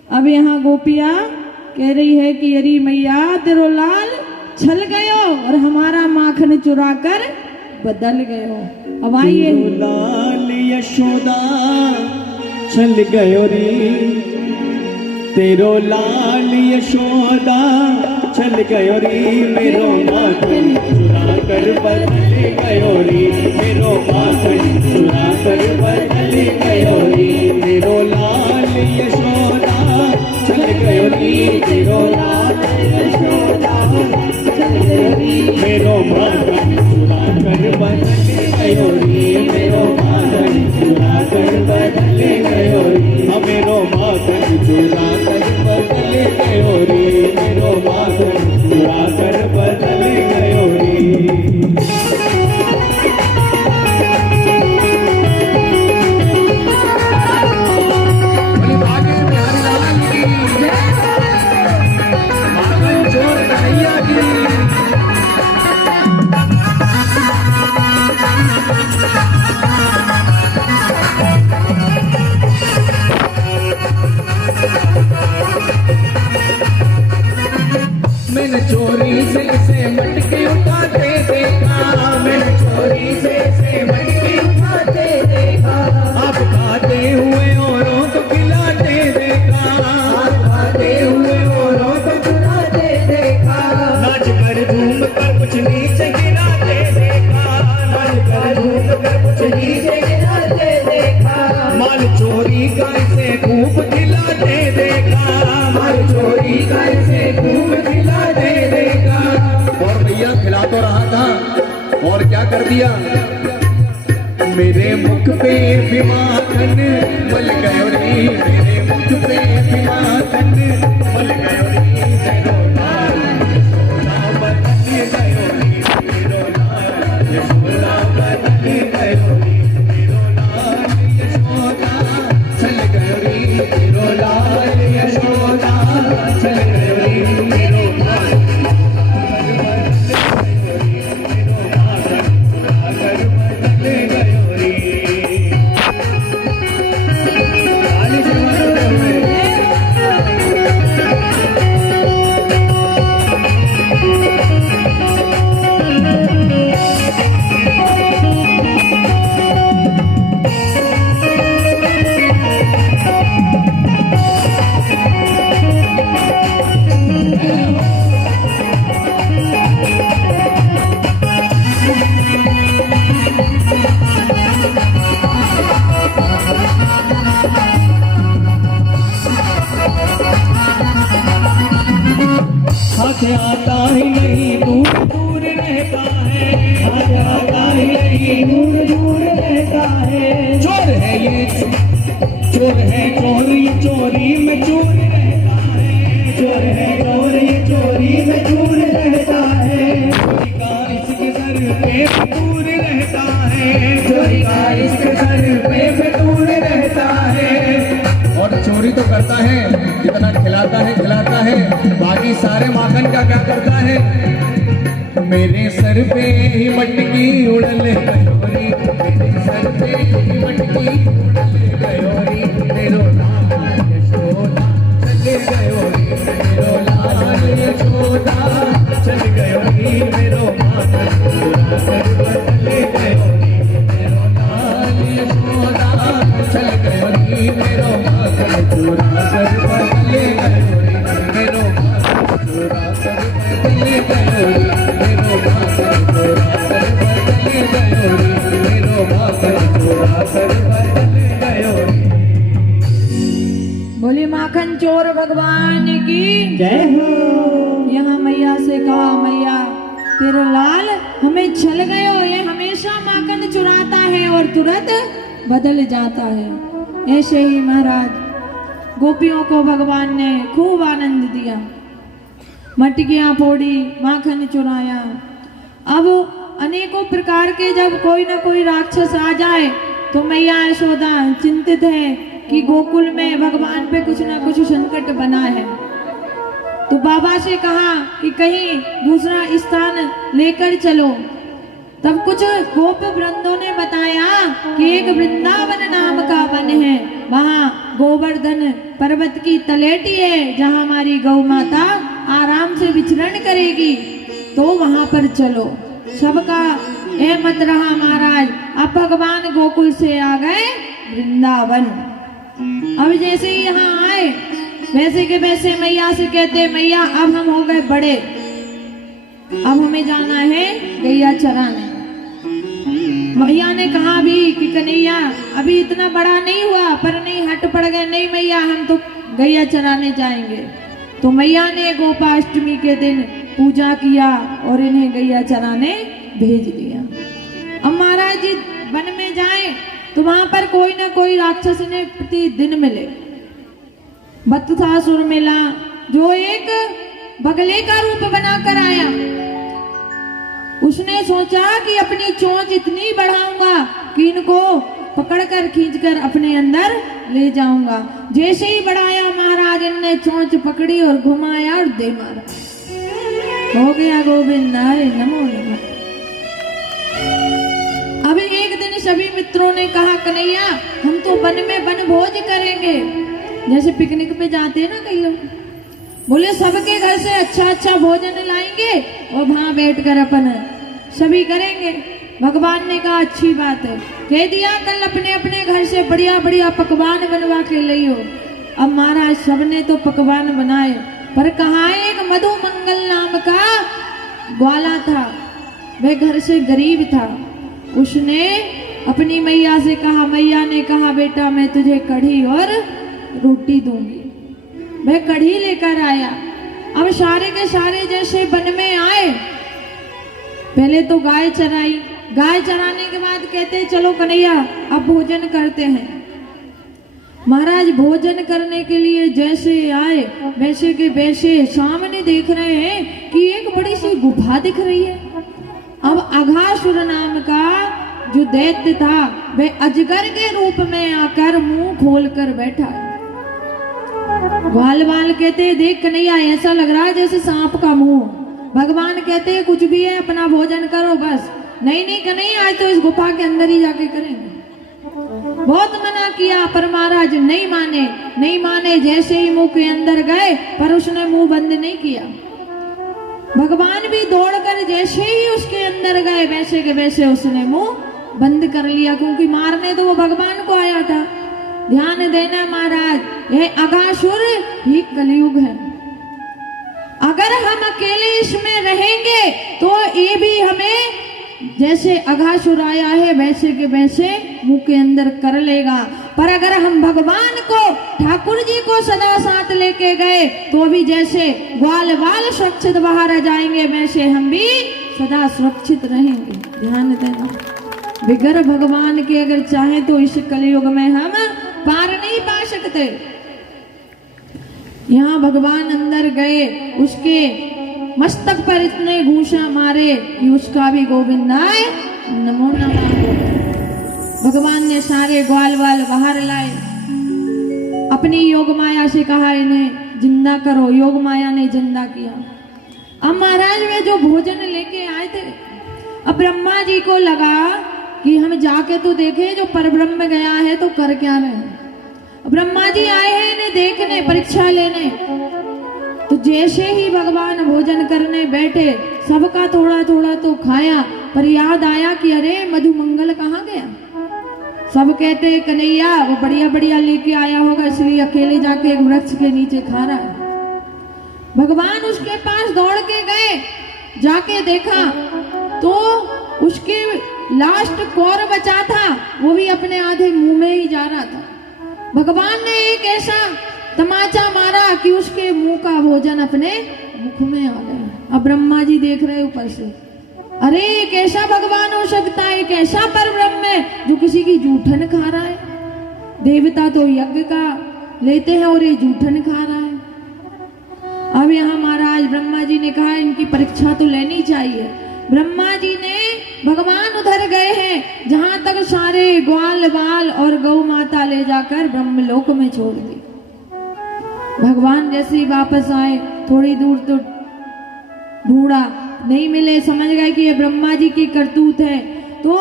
अब यहाँ गोपिया कह रही है कि अरे मैया तेरो लाल छल गयो और हमारा माखन चुरा कर बदल गयो। अब आइए लाल यशोदा छल गयो रे, तेरो लाल यशोदा छल गयो रे, मेरो माखन चुरा कर बदल गयो रे, मेरो माखन चुरा कर बदल गयो रे, मेरो लाल यशोदा छल गयो रे, मेरो लाल यशोदा छल गयो रे, मेरो माखन चुरा कर बदल गयो रे, मेरो माखन चुरा कर बदल गयो रे, मेरो माखन चुरा कर बदल गयो रे, मेरो माखन चुरा कर बदल गयो रे। मैंने चोरी से मटके उठाते देखा, मैंने चोरी से मटके उठाते देखा, आप खाते हुए औरों को खिलाते देखा, आप खाते हुए औरों को खिलाते देखा, नाच कर झूम कर कुछ नीचे गिराते देखा, नाच कर झूम कर कुछ नीचे गिराते देखा, माल चोरी का इसे खूब खिलाते देखा, माल चोरी का इसे खूब खिलाते देखा। और भैया खिला तो रहा था और क्या कर दिया, मेरे मुख पे भी माखन मल गयो रे, मेरे मुख पे भी माखन मल गयो रे, मेरो लाल चोर है ये चोर है चोरी चोरी में चोर रहता है। चोर है चोर ये चोरी में चोर रहता है। चोरी का इसके सर पे फितूर रहता है। चोरी का इसके सर पे फितूर रहता है। और चोरी तो करता है, जितना खिलाता है, बाकी सारे माखन का क्या करता है? मेरे सर पे ही मटकी उड़ल गयोरी, मेरे सर पे ही मटकी उड़ल गयोरी, मेरो लाल यशोदा चल गयोरी, मेरो लाल यशोदा चल गयोरी, मेरो माखन चुरा कर बदल गयोरी, मेरो लाल यशोदा चल गयोरी, मेरो माखन चुरा कर बदल गयोरी, मेरो माखन चुरा कर बदल गयोरी, मेरो माखन चुरा कर बदल गयोरी, मेरो माखन चुरा कर बदल गयोरी। बोले माखन चोर भगवान की जय हो। यहाँ मैया से कहा, मैया तेरा लाल हमें छल गयो, ये हमेशा माखन चुराता है और तुरंत बदल जाता है। ऐसे ही महाराज गोपियों को भगवान ने खूब आनंद दिया, मटकियां फोड़ी, माखन चुराया। अब अनेकों प्रकार के जब कोई ना कोई राक्षस आ जाए तो मैया यशोदा चिंतित है कि गोकुल में भगवान पे कुछ ना कुछ संकट बना है। तो बाबा से कहा कि कहीं दूसरा स्थान लेकर चलो। तब कुछ गोप वृंदों ने बताया कि एक वृंदावन नाम का वन है, वहाँ गोवर्धन पर्वत की तलेटी है जहाँ हमारी गौ माता आराम से विचरण करेगी, तो वहाँ पर चलो। सबका मत रहा महाराज। अब भगवान गोकुल से आ गए वृंदावन। अब जैसे ही यहाँ आए वैसे के वैसे मैया से कहते, मैया अब हम हो गए बड़े, अब हमें जाना है गैया चराने। मैया ने कहा भी कि कन्हैया अभी इतना बड़ा नहीं हुआ, पर नहीं हट पड़ गए, नहीं मैया हम तो गैया चराने जाएंगे। तो मैया ने गोपाष्टमी के दिन पूजा किया और इन्हें गैया चराने भेज दिया। अब महाराज जी वन में जाए तो वहां पर कोई ना कोई राक्षस ने प्रतिदिन मिले। बत्तासुर मिला जो एक बगले का रूप बनाकर आया। उसने सोचा कि अपनी चोंच इतनी बढ़ाऊंगा कि इनको पकड़कर खींचकर अपने अंदर ले जाऊंगा। जैसे ही बढ़ाया महाराज ने चोंच पकड़ी और घुमाया और दे मारा। हो गया गोविंदाय नमो नमः। अब एक दिन सभी मित्रों ने कहा, कन्हैया हम तो वन में वन भोज करेंगे, जैसे पिकनिक पे जाते हैं ना कई लोग। बोले सबके घर से अच्छा अच्छा भोजन लाएंगे और वहां बैठकर अपन सभी करेंगे। भगवान ने कहा अच्छी बात है, कह दिया कल अपने अपने घर से बढ़िया बढ़िया पकवान बनवा के लियो। अब महाराज सबने तो पकवान बनाए, पर कहाँ एक मधु मंगल नाम का ग्वाला था, वह घर से गरीब था। उसने अपनी मैया से कहा, मैया ने कहा बेटा मैं तुझे कढ़ी और रोटी दूंगी। वह कढ़ी लेकर आया। अब सारे के सारे जैसे वन में आए, पहले तो गाय चराई, गाय चराने के बाद कहते चलो कन्हैया अब भोजन करते हैं। महाराज भोजन करने के लिए जैसे आए वैसे के वैसे सामने देख रहे हैं कि एक बड़ी सी गुफा दिख रही है। अब अघासुर नाम का जो दैत्य था वह अजगर के रूप में आकर मुंह खोलकर बैठा है। ग्वाल वाल कहते देख कन्हैया ऐसा लग रहा है जैसे सांप का मुंह। भगवान कहते कुछ भी है अपना भोजन करो बस। नहीं नहीं कन्हैया आज तो इस गुफा के अंदर ही जाके करेंगे। बहुत मना किया पर महाराज नहीं माने, नहीं माने। जैसे ही मुंह के अंदर गए पर उसने मुंह बंद नहीं किया। भगवान भी दौड़कर जैसे ही उसके अंदर गए वैसे के वैसे उसने मुंह बंद कर लिया, क्योंकि मारने तो वो भगवान को आया था। ध्यान देना महाराज, यह अघासुर ही कलयुग है। अगर हम अकेले इसमें रहेंगे तो ये भी हमें जैसे अघासुर आया है वैसे के वैसे मुंह के अंदर कर लेगा। पर अगर हम भगवान को, ठाकुर जी को सदा साथ लेके गए तो भी जैसे ग्वाल वाल सुरक्षित बाहर आ जाएंगे वैसे हम भी सदा सुरक्षित रहेंगे। ध्यान देना। बिगर भगवान के अगर चाहे तो इस कलयुग में हम पार नहीं पा सकते। यहाँ भगवान अंदर गए, उसके मस्तक पर इतने घूंसा मारे कि उसका भी गोविंदाय नमो नमः। भगवान ने सारे ग्वाल वाल बाहर लाए, अपनी योग माया से कहा इन्हें जिंदा करो। योग माया ने जिंदा किया। अब महाराज वे जो भोजन लेके आए थे, अब ब्रह्मा जी को लगा कि हम जाके तो देखें जो परब्रह्म गया है तो कर क्या रहे। ब्रह्मा जी आए हैं इन्हें देखने, परीक्षा लेने। तो जैसे ही भगवान भोजन करने बैठे, सबका थोड़ा थोड़ा तो खाया, पर याद आया कि अरे मधुमंगल कहाँ गया। सब कहते कन्हैया वो बढ़िया बढ़िया लेके आया होगा, इसलिए अकेले जाके एक वृक्ष के नीचे खा रहा है। भगवान उसके पास दौड़ के गए, जाके देखा तो उसके लास्ट कौर बचा था, वो भी अपने आधे मुंह में ही जा रहा था। भगवान ने एक ऐसा तमाचा मारा कि उसके मुंह का भोजन अपने मुख में आ गया। अब ब्रह्मा जी देख रहे ऊपर से, अरे एक ऐसा भगवान हो सकता है, एक ऐसा परब्रह्म है जो किसी की जूठन खा रहा है। देवता तो यज्ञ का लेते हैं और ये जूठन खा रहा है। अब यहाँ महाराज ब्रह्मा जी ने कहा इनकी परीक्षा तो लेनी चाहिए। ब्रह्मा जी ने भगवान उधर गए हैं जहां तक सारे ग्वाल बाल और गौ माता ले जाकर ब्रह्मलोक में छोड़ दी। भगवान जैसे ही वापस आए, थोड़ी दूर तो ढूंढा, नहीं मिले, समझ गए कि ये ब्रह्मा जी की करतूत है। तो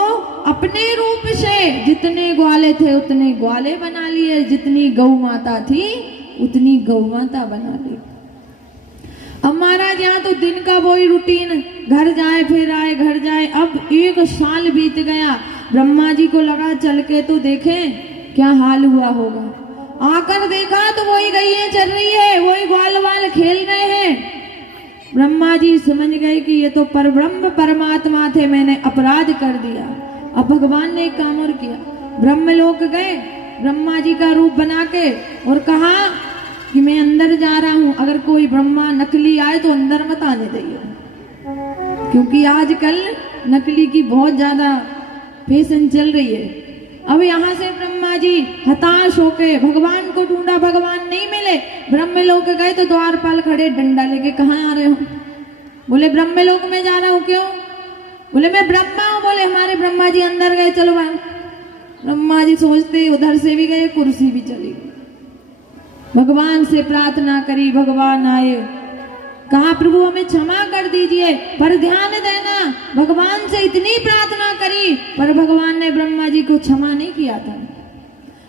अपने रूप से जितने ग्वाले थे उतने ग्वाले बना लिए, जितनी गौ माता थी उतनी गौ माता बना ली। अब महाराज यहाँ तो दिन का वही रूटीन, घर जाए फिर आए, घर जाए। अब 1 साल बीत गया। ब्रह्मा जी को लगा चल के तो देखें क्या हाल हुआ होगा। आकर देखा तो वही गईएं चल रही है, वही ग्वाल वाल खेल रहे हैं। ब्रह्मा जी समझ गए कि ये तो परब्रह्म परमात्मा थे, मैंने अपराध कर दिया। अब भगवान ने एक काम और किया, ब्रह्मलोक गए, ब्रह्मा जी का रूप बना के और कहा कि मैं अंदर जा रहा हूं, अगर कोई ब्रह्मा नकली आए तो अंदर मत आने दिए, क्योंकि आजकल नकली की बहुत ज्यादा फैशन चल रही है। अब यहाँ से ब्रह्मा जी हताश होके भगवान को ढूंढा, भगवान नहीं मिले। ब्रह्मलोक गए तो द्वारपाल खड़े डंडा लेके, कहाँ आ रहे हो? बोले ब्रह्मलोक में जा रहा हूँ। क्यों? बोले मैं ब्रह्मा हूँ। बोले हमारे ब्रह्मा जी अंदर गए, चलो बाहर। ब्रह्मा जी सोचते उधर से भी गए, कुर्सी भी चली गई। भगवान से प्रार्थना करी, भगवान आए, कहा प्रभु हमें क्षमा कर दीजिए। पर ध्यान देना, भगवान से इतनी प्रार्थना करी पर भगवान ने ब्रह्मा जी को क्षमा नहीं किया था।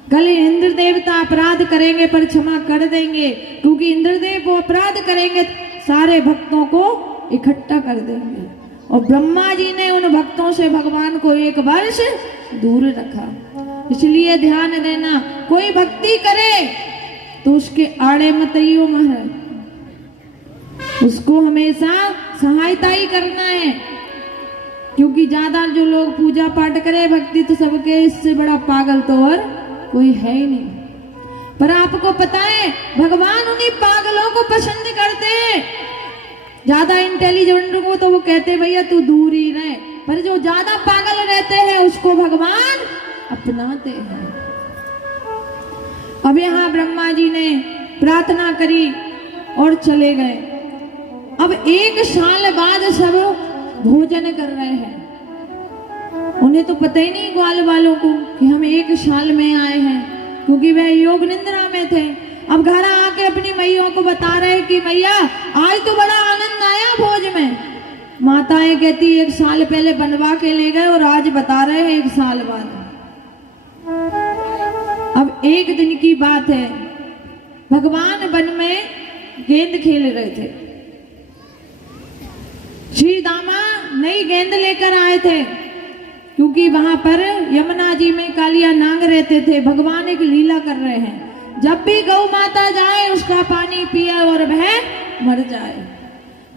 कल इंद्र देवता अपराध करेंगे पर क्षमा कर देंगे, क्योंकि इंद्रदेव वो अपराध करेंगे सारे भक्तों को इकट्ठा कर देंगे। और ब्रह्मा जी ने उन भक्तों से भगवान को 1 वर्ष दूर रखा। इसलिए ध्यान देना, कोई भक्ति करे तो उसके आड़े मत आइयो महाराज, उसको हमेशा सहायता ही करना है। क्योंकि ज्यादा जो लोग पूजा पाठ करे भक्ति तो सबके, इससे बड़ा पागल तो और कोई है ही नहीं। पर आपको पता है भगवान उन्हीं पागलों को पसंद करते हैं। ज्यादा इंटेलिजेंट को तो वो कहते भैया तू दूर ही रहे, पर जो ज्यादा पागल रहते हैं उसको भगवान अपनाते हैं। अब यहाँ ब्रह्मा जी ने प्रार्थना करी और चले गए। अब 1 साल बाद सब भोजन कर रहे हैं। उन्हें तो पता ही नहीं ग्वाल वालों को कि हम 1 साल में आए हैं, क्योंकि वह योग निद्रा में थे। अब घर आके अपनी मैयों को बता रहे कि मैया आज तो बड़ा आनंद आया भोज में। माताएं कहती 1 साल पहले बनवा के ले गए और आज बता रहे हैं 1 साल बाद। अब एक दिन की बात है, भगवान वन में गेंद खेल रहे थे। श्री दामा नई गेंद लेकर आए थे, क्योंकि वहां पर यमुना जी में कालिया नाग रहते थे। भगवान एक लीला कर रहे हैं, जब भी गौ माता जाए उसका पानी पिए और वह मर जाए।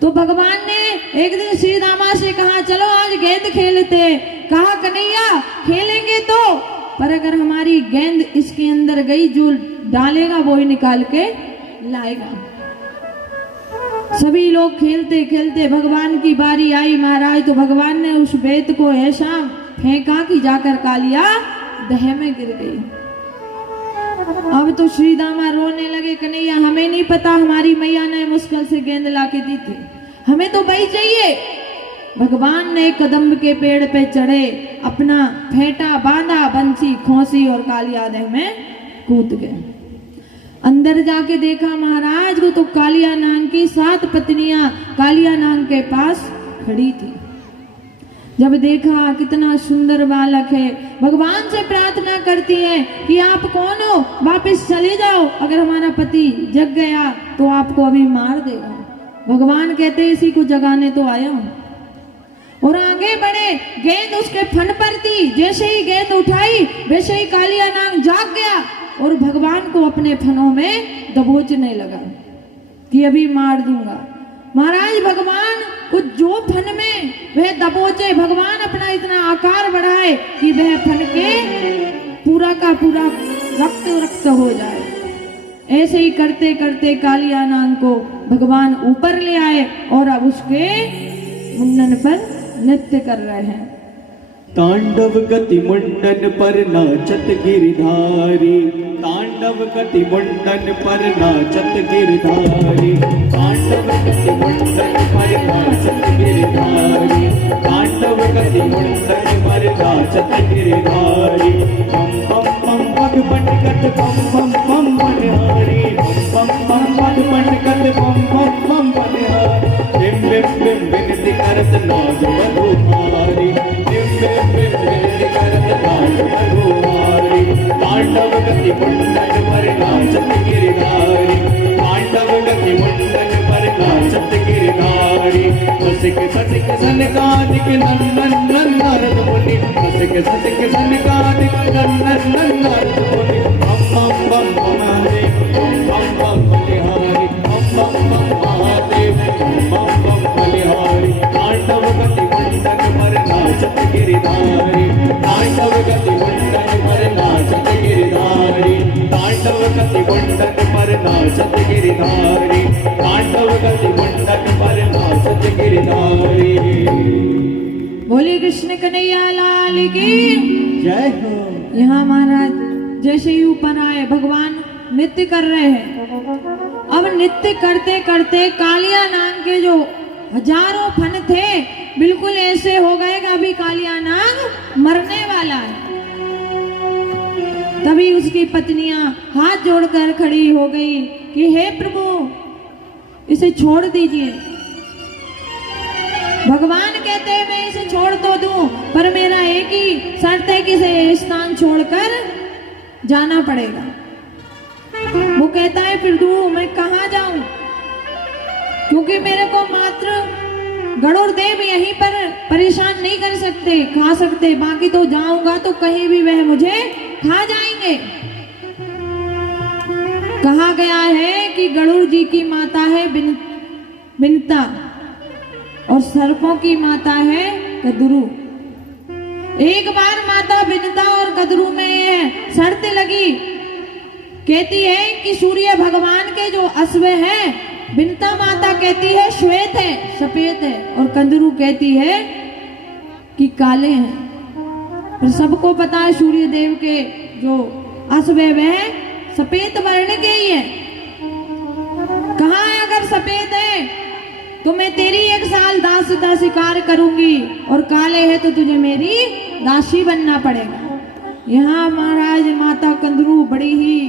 तो भगवान ने एक दिन श्री दामा से कहा चलो आज गेंद खेलते। कहा कन्हैया खेलेंगे तो, पर अगर हमारी गेंद इसके अंदर गई जो डालेगा वो ही निकाल के लाएगा। सभी लोग खेलते खेलते भगवान की बारी आई महाराज। तो भगवान ने उस बेत को ऐसा फेंका कि जाकर कालिया दह में गिर गई। अब तो श्री दामा रोने लगे, कन्हैया हमें नहीं पता हमारी मैया ने मुश्किल से गेंद ला के दी थी, हमें तो वही चाहिए। भगवान ने कदम्ब के पेड़ पे चढ़े, अपना फेंटा बांधा, बंसी खोसी और कालिया दह में कूद गए। अंदर जाके देखा महाराज को तो कालिया नाग की 7 पत्नियां कालिया नाग के पास खड़ी थी। जब देखा कितना सुंदर बालक है, भगवान से प्रार्थना करती है कि आप कौन हो, वापस चले जाओ, अगर हमारा पति जग गया तो आपको अभी मार देगा। भगवान कहते इसी को जगाने तो आया हूं। और आगे बढ़े, गेंद उसके फन पर थी, जैसे ही गेंद उठाई वैसे ही कालिया नाग जाग गया और भगवान को अपने फनों में दबोचने लगा कि अभी मार दूंगा। महाराज भगवान कुछ जो फन में वह दबोचे, भगवान अपना इतना आकार बढ़ाए कि वह फन के पूरा का पूरा रक्त रक्त हो जाए। ऐसे ही करते करते कालिया नाग को भगवान ऊपर ले आए और अब उसके मुंडन पर नृत्य कर रहे हैं। तांडव गति मुंडन पर नाचत गिरधारी, तांडव गति मुंडन पर नाचत गिरधारी, तांडव गति मुंडन पर नाचत गिरधारी, तांडव गति मुंडन पर नाचत गिरधारी। बम बम बम पग पटकत बम बम बम बनिहारी, बम बम बम पग पटकत बम बम बम बनिहारी। बिम बिम बिम बिनती करत नाग बधुमारी, बिम बिम बिम बिनती करत नाग बधुमारी। तांडव गति मुंडन पर नाचत गिरधारी, तांडव गति मुंडन पर नाचत गिरधारी। ससिक ससिक सनकादिक नंदन नंदन मुनि, ससिक ससिक सनकादिक नंदन नंदन मुनि। बम बम बम महादेव, बम बम बलिहारी, बम बम बम महादेव, बम बम बलिहारी। तांडव गति मुंडन पर नाचत गिरधारी, तांडव गति मुंडन पर नाचत गिरधारी, तांडव गति मुंडन पर नाचत गिरधारी, तांडव गति मुंडन पर नाचत गिरधारी। बोले कृष्ण कन्हैया लाल की जय हो। यहाँ महाराज जैसे ही ऊपर आए, भगवान नृत्य कर रहे हैं। अब नृत्य करते करते कालिया नाग के जो हजारों फन थे बिल्कुल ऐसे हो गए कि अभी कालिया नाग मरने वाला है। तभी उसकी पत्नियां हाथ जोड़कर खड़ी हो गई कि हे प्रभु इसे छोड़ दीजिए। भगवान कहते हैं मैं इसे छोड़ तो दूं, पर मेरा एक ही शर्त है कि इसे स्थान छोड़कर जाना पड़ेगा। वो कहता है फिर तू मैं कहाँ जाऊं, क्योंकि मेरे को मात्र गरुड़ देव यहीं पर परेशान नहीं कर सकते, खा सकते, बाकी तो जाऊंगा तो कहीं भी वह मुझे खा जाएंगे। कहा गया है कि गरुड़ जी की माता है बिनता और सर्पों की माता है कदरू। एक बार माता बिनता और कदरू में शर्त लगी, कहती है कि सूर्य भगवान के जो अश्व है, बिनता माता कहती है श्वेत है, सफेद है, और कंदरू कहती है कि काले हैं। पर सबको पता है सूर्य देव के जो अश्व है वह सफेद वर्ण के ही है। कहा है अगर सफेद है तो मैं तेरी 1 साल दासी शिकार करूंगी, और काले है तो तुझे मेरी दासी बनना पड़ेगा। यहाँ महाराज माता कंदरू बड़ी ही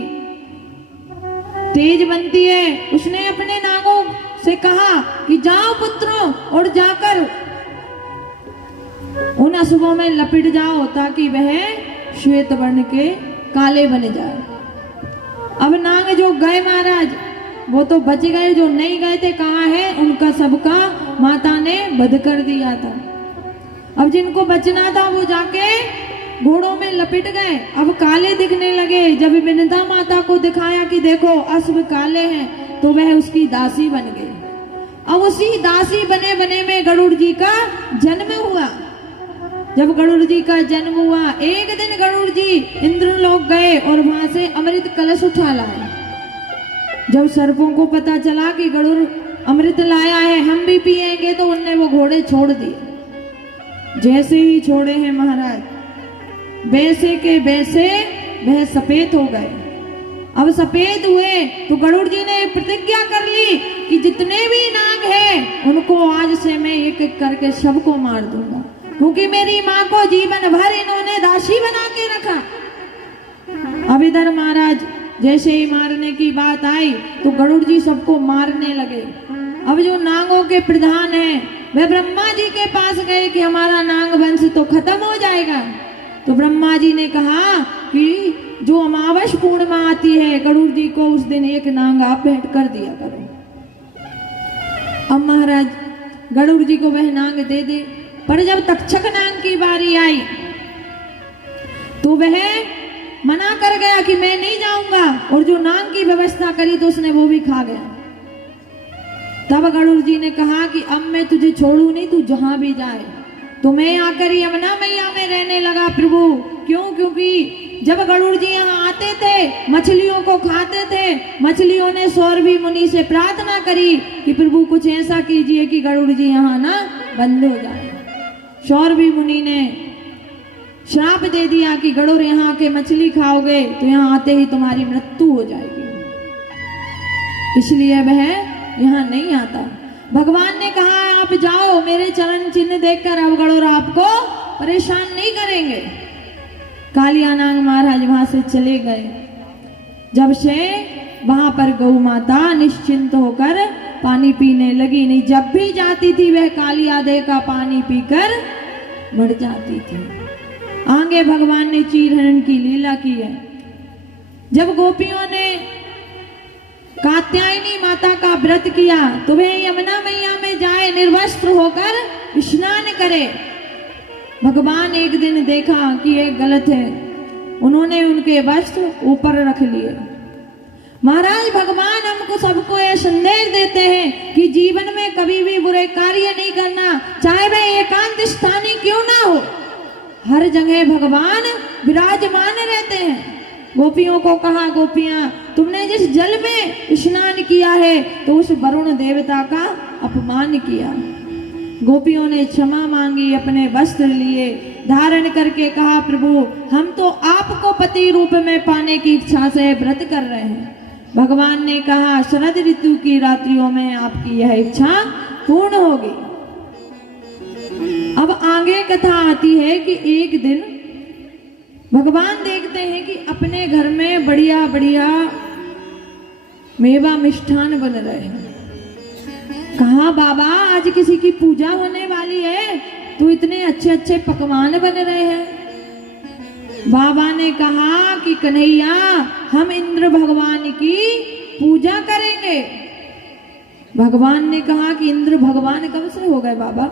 तेज बनती है। उसने अपने नागों से कहा कि जाओ पुत्रों और जाकर उन अश्वों में लपेट जाओ ताकि वह श्वेत वर्ण के काले बन जाए। अब नाग जो गए महाराज वो तो बच गए, जो नहीं गए थे कहाँ है उनका सबका माता ने वध कर दिया था। अब जिनको बचना था वो जाके घोड़ों में लपेट गए, अब काले दिखने लगे। जब बिनता माता को दिखाया कि देखो अश्व काले हैं तो वह उसकी दासी बन गई। अब उसी दासी बने बने में गरुड़ जी का जन्म हुआ। जब गरुड़ जी का जन्म हुआ, एक दिन गरुड़ जी इंद्रलोक गए और वहां से अमृत कलश उठा लाए। जब सर्पों को पता चला कि गरुड़ अमृत लाया है हम भी पिएंगे, तो उनने वो घोड़े छोड़ दिए। जैसे ही छोड़े हैं महाराज, वैसे के वैसे वह सफेद हो गए। अब सफेद हुए तो गरुड़ जी ने प्रतिज्ञा कर ली कि जितने भी नाग हैं उनको आज से मैं एक एक करके सबको मार दूंगा, क्योंकि मेरी माँ को जीवन भर इन्होंने दासी बना के रखा। अब इधर महाराज जैसे ही मारने की बात आई तो गरुड़ जी सबको मारने लगे। अब जो नागों के प्रधान हैं वे ब्रह्मा जी के पास गए कि हमारा नाग वंश तो खत्म हो जाएगा। तो ब्रह्मा जी ने कहा कि जो अमावस पूर्णिमा आती है गरुड़ जी को उस दिन एक नाग आप भेंट कर दिया करो। अब महाराज गरुड़ जी को वह नाग दे दे, पर जब तक्षक नाग की बारी आई तो वह मना कर गया कि मैं नहीं जाऊंगा, और जो नाग की व्यवस्था करी तो उसने वो भी खा गया। तब गरुड़ जी ने कहा कि अब मैं तुझे छोड़ू नहीं, तू जहां भी जाए। तो मैं आकर यमुना मैया में रहने लगा प्रभु। क्यों? क्योंकि जब गरुड़ जी यहाँ आते थे मछलियों को खाते थे, मछलियों ने सौरभी मुनि से प्रार्थना करी कि प्रभु कुछ ऐसा कीजिए कि गरुड़ जी यहाँ ना बंद हो जाए। सौरभी मुनि ने श्राप दे दिया कि गरुड़ यहाँ के मछली खाओगे तो यहाँ आते ही तुम्हारी मृत्यु हो जाएगी, इसलिए वह यहाँ नहीं आता। भगवान ने कहा आप जाओ, मेरे चरण चिन्ह देखकर अब गरुड़ आपको परेशान नहीं करेंगे। कालिया नाग महाराज वहां से चले गए। जब से वहां पर गौ माता निश्चिंत होकर पानी पीने लगी, नहीं जब भी जाती थी वह कालिया दे का पानी पीकर मर जाती थी। आगे भगवान ने चीरहरण की लीला की है। जब गोपियों ने कात्यायनी माता का व्रत किया तो वे यमुना मैया में जाए निर्वस्त्र होकर स्नान करे। भगवान एक दिन देखा कि ये गलत है, उन्होंने उनके वस्त्र ऊपर रख लिए। महाराज भगवान हमको सबको यह संदेश देते हैं कि जीवन में कभी भी बुरे कार्य नहीं करना, चाहे वह एकांत स्थानीय क्यों ना हो, हर जगह भगवान विराजमान रहते हैं। गोपियों को कहा गोपियां तुमने जिस जल में स्नान किया है तो उस वरुण देवता का अपमान किया। गोपियों ने क्षमा मांगी, अपने वस्त्र लिए, धारण करके कहा प्रभु हम तो आपको पति रूप में पाने की इच्छा से व्रत कर रहे हैं। भगवान ने कहा शरद ऋतु की रात्रियों में आपकी यह इच्छा पूर्ण होगी। अब आगे कथा आती है कि एक दिन भगवान देखते हैं कि अपने घर में बढ़िया बढ़िया मेवा मिष्ठान बन रहे हैं। कहा बाबा आज किसी की पूजा होने वाली है तो इतने अच्छे अच्छे पकवान बन रहे हैं। बाबा ने कहा कि कन्हैया हम इंद्र भगवान की पूजा करेंगे। भगवान ने कहा कि इंद्र भगवान कब से हो गए बाबा?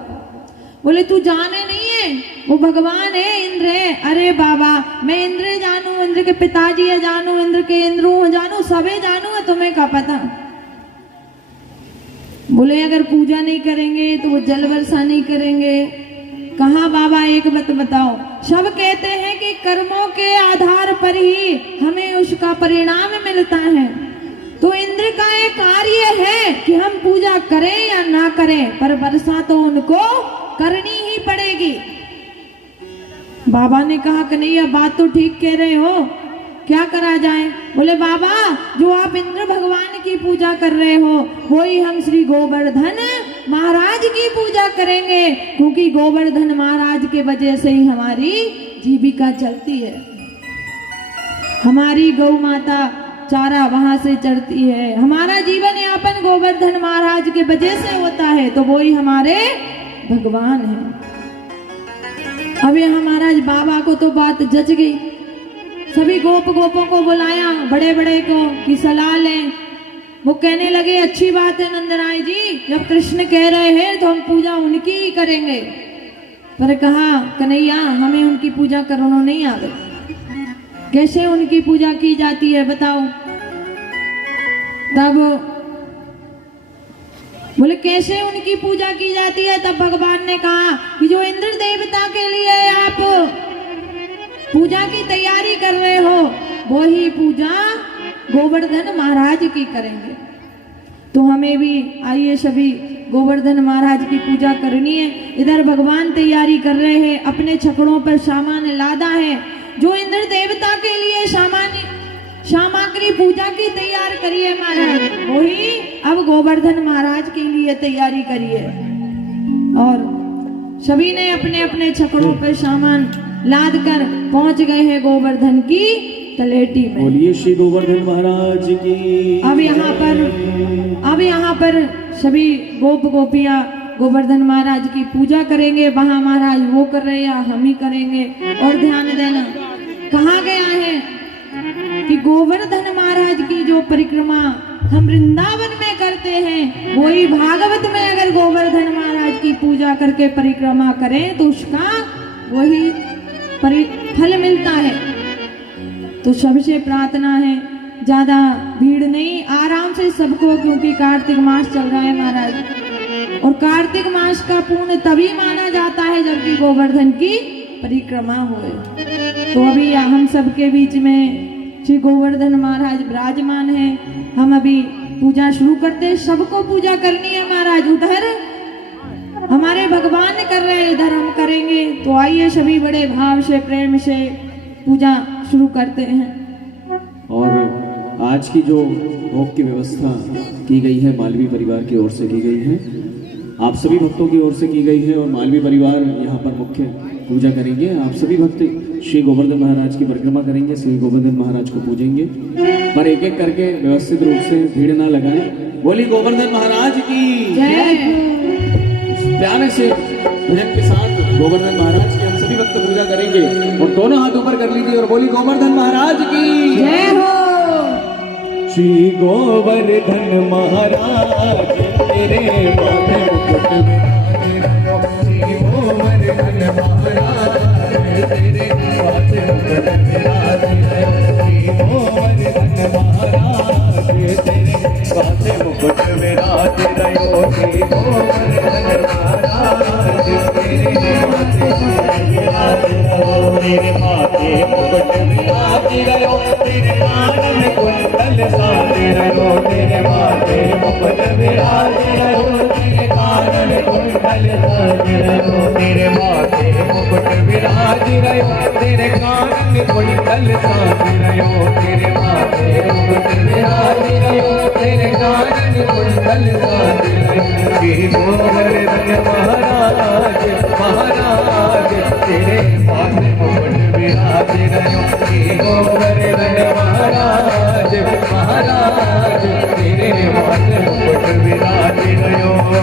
बोले तू जाने नहीं है, वो भगवान है, इंद्र है। अरे बाबा मैं इंद्र जानू, इंद्र के पिताजी है जानू, इंद्र के इंद्रू जानू, सबे जानू है, तुम्हें क्या पता? बोले अगर पूजा नहीं करेंगे तो वो जल वर्षा नहीं करेंगे। कहा बाबा एक बात बताओ, सब कहते हैं कि कर्मों के आधार पर ही हमें उसका परिणाम मिलता है, तो इंद्र का एक कार्य है कि हम पूजा करें या ना करें, पर वर्षा तो उनको करनी ही पड़ेगी। बाबा ने कहा कन्हैया बात तो ठीक कह रहे हो, क्या करा जाए? बोले बाबा जो आप इंद्र भगवान की पूजा कर रहे हो वही हम श्री गोवर्धन महाराज की पूजा करेंगे, क्योंकि गोवर्धन महाराज के वजह से ही हमारी जीविका चलती है। हमारी गौ माता चारा वहां से चढ़ती है, हमारा जीवन यापन गोवर्धन महाराज के वजह से होता है, तो वो ही हमारे भगवान है। अब यहाँ महाराज बाबा को तो बात जच गई, सभी गोपों को बुलाया, बड़े बड़े को कि सलाह लें। वो कहने लगे अच्छी बात है नंदराय जी, जब कृष्ण कह रहे हैं तो हम पूजा उनकी ही करेंगे। पर कहा कन्हैया हमें उनकी पूजा करना नहीं आ गई, कैसे उनकी पूजा की जाती है बताओ? तब बोले कैसे उनकी पूजा की जाती है? तब भगवान ने कहा कि जो इंद्र देवता के लिए आप पूजा की तैयारी कर रहे हो वही पूजा गोवर्धन महाराज की करेंगे। तो हमें भी आइए सभी गोवर्धन महाराज की पूजा करनी है। इधर भगवान तैयारी कर रहे हैं, अपने छकड़ों पर सामान लादा है। जो इंद्र देवता के लिए सामग्री पूजा की तैयार करिए महाराज, वही अब गोवर्धन महाराज के लिए तैयारी करिए। और सभी ने अपने अपने छकड़ों पर सामान लाद कर पहुंच गए हैं गोवर्धन की तलेटी में। बोलिए श्री गोवर्धन महाराज की। अब यहाँ पर सभी गोप गोपियां गोवर्धन महाराज की पूजा करेंगे। वहां महाराज वो कर रहे हैं, हम ही करेंगे। और ध्यान देना, कहा गया है कि गोवर्धन महाराज की जो परिक्रमा हम वृंदावन में करते हैं, वही भागवत में अगर गोवर्धन महाराज की पूजा करके परिक्रमा करें तो उसका वही फल मिलता है। तो सबसे प्रार्थना है, ज्यादा भीड़ नहीं, आराम से सबको, क्योंकि कार्तिक मास चल रहा है महाराज। और कार्तिक मास का पुण्य तभी माना जाता है जबकि गोवर्धन की परिक्रमा होए। तो अभी हम सबके बीच में श्री गोवर्धन महाराज विराजमान है। हम अभी पूजा शुरू करते हैं। सबको पूजा करनी है महाराज। उधर हमारे भगवान कर रहे हैं, इधर हम करेंगे। तो आइए सभी बड़े भाव से प्रेम से पूजा शुरू करते हैं। और आज की जो भोग की व्यवस्था की गई है मालवी परिवार की ओर से की गई है, आप सभी भक्तों की ओर से की गई है। और मालवी परिवार यहाँ पर मुख्य पूजा करेंगे। आप सभी भक्त श्री गोवर्धन महाराज की परिक्रमा करेंगे, श्री गोवर्धन महाराज को पूजेंगे। पर एक एक करके व्यवस्थित रूप से भीड़ ना लगाएं। बोली गोवर्धन महाराज की जय। प्यारे से भजन के साथ गोवर्धन महाराज की हम सभी भक्त पूजा करेंगे। और दोनों हाथ ऊपर कर लीजिए और बोली गोवर्धन महाराज की जय हो। श्री गोवर्धन महाराज तेरे माथे मुकुट विराजे, श्री गोवर्धन महाराज तेरे माथे मुकुट विराजे, श्री गोवर्धन महाराज तेरे माथे मुकुट विराजे, श्री गोवर्धन महाराज तेरे माथे मुकुट विराजे, तेरे कानन कुंडल साधे रहो, तेरे माथे मुकुट विराजे रहो, तेरे कानन कुंडल साधे रहो, तेरे माथे मुकुट विराजे रहो, तेरे कानन कुंडल साधे रहो, तेरे माथे मुकुट विराजे रहो, तेरे कानन कुंडल साधे रहो। श्री गोवर्धन महाराज महाराज तेरे माथे मुकुट विराजे रहो, श्री गोवर्धन महाराज महाराज तेरे माथे मुकुट विराजे रहो।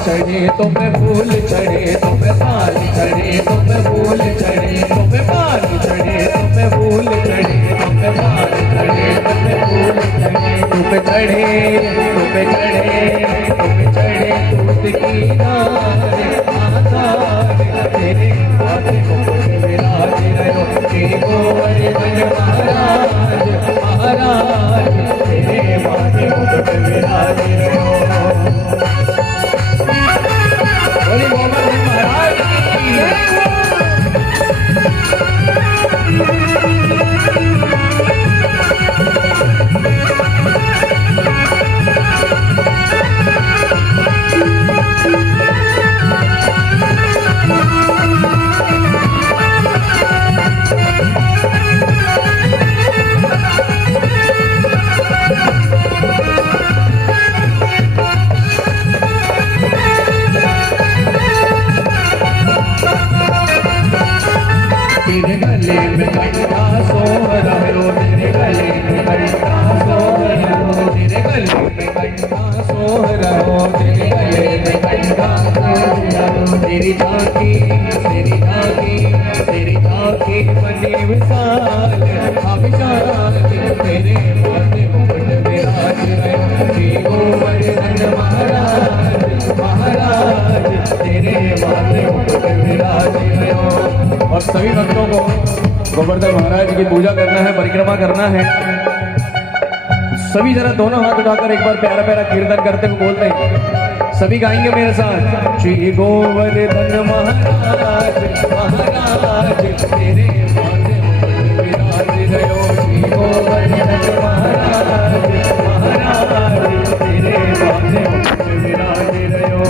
चढ़े तुम फूल चढ़े, तुम पाल चढ़े, तुम फूल चढ़े, तुम पाल चढ़े, तुम फूल चढ़े, तुम पाल चढ़े, तुम फूल चढ़े, तुम चढ़े, तुम चढ़े, तुम चढ़े दूध की नार आधार, तेरे माथे मुकुट विराजे रहो, श्री गोवर्धन महाराज महाराज तेरे माथे मुकुट विराजे रहो। बोली गोवर्धन महाराज की तेरे गले में घंटा सोहरा हो, तेरे गले में घंटा सोहरा हो, तेरे गले में घंटा सोहरा हो, तेरे गले में घंटा सोहरा हो, तेरी झांकी तेरी झांकी तेरी झांकी बनी विशाल विशाल, तेरे माथे मुकुट विराज रहे, श्री गोवर्धन और सभी भक्तों को गोवर्धन महाराज की पूजा करना है, परिक्रमा करना है। सभी जरा दोनों हाथ उठाकर एक बार प्यारा प्यारा कीर्तन करते हुए बोलते हैं। सभी गाएंगे मेरे साथ। श्री गोवर्धन महाराज महाराज तेरे माथे मुकुट विराज रहो। श्री गोवर्धन महाराज महाराज तेरे माथे मुकुट विराज रहो।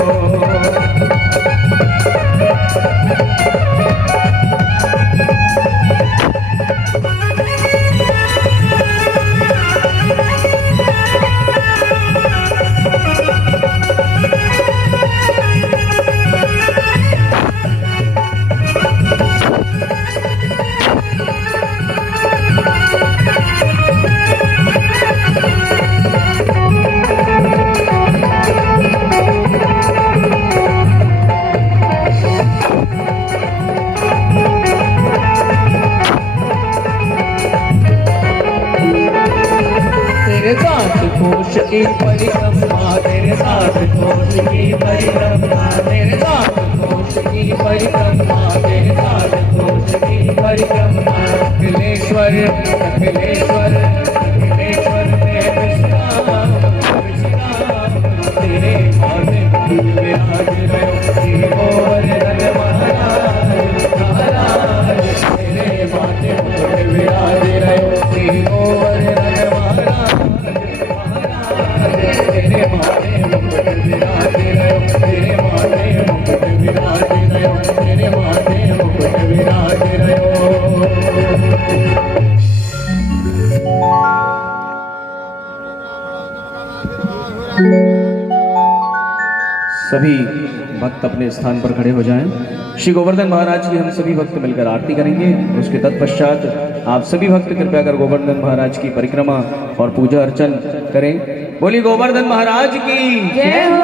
कोश की परिक्रमा तेरे साथ, कोश की परिक्रमा तेरे साथ, कोश की परिक्रमा तेरे साथ, कोश की परिक्रमा। अखिलेश्वर अखिलेश्वर अखिलेश्वर तेरे विश्राम विश्राम तेरे माथे मुकुट विराज रहो। श्री गोवर्धन महाराज महाराज तेरे माथे मुकुट विराज रहो। श्री गोवर्धन महाराज तेरे माथे मुकुट विराज रहो। तेरे माथे मुकुट विराज रहो। तेरे माथे मुकुट विराज रहो। सभी भक्त अपने स्थान पर खड़े हो जाएं। श्री गोवर्धन महाराज की हम सभी भक्त मिलकर आरती करेंगे। उसके तत्पश्चात आप सभी भक्त कृपया कर गोवर्धन महाराज की परिक्रमा और पूजा अर्चन करें। बोली गोवर्धन महाराज की जय हो।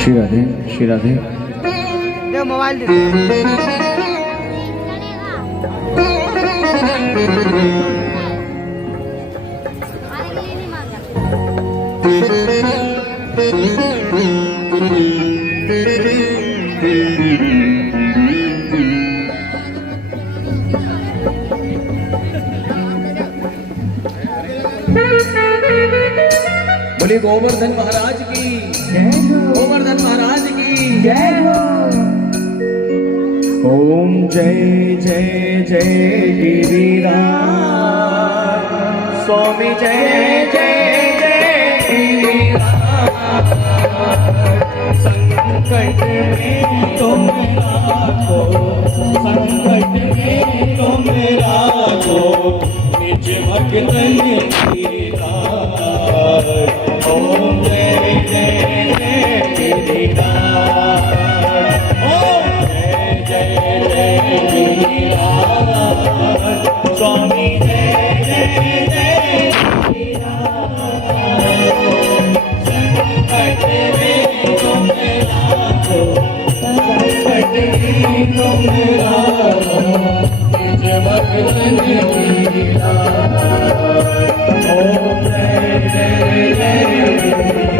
श्री राधे श्री राधे। मोबाइल बोले गोवर्धन महाराज की जय हो। गोवर्धन महाराज की जय हो। ओम जय जय जय गिरिराज स्वामी जय जय जय गिरिराज। संकट में तुम राखो, संकट में तुम राखो निज भक्तन की राज। ओम जय जय जय गिरिराज। ओम जय जय जय गिरिराज स्वामी जय जय जय गिरिराज। संकट में तुम राखो, संकट में तुम राखो निज भक्तन की राज। ओम जय जय जय गिरिराज।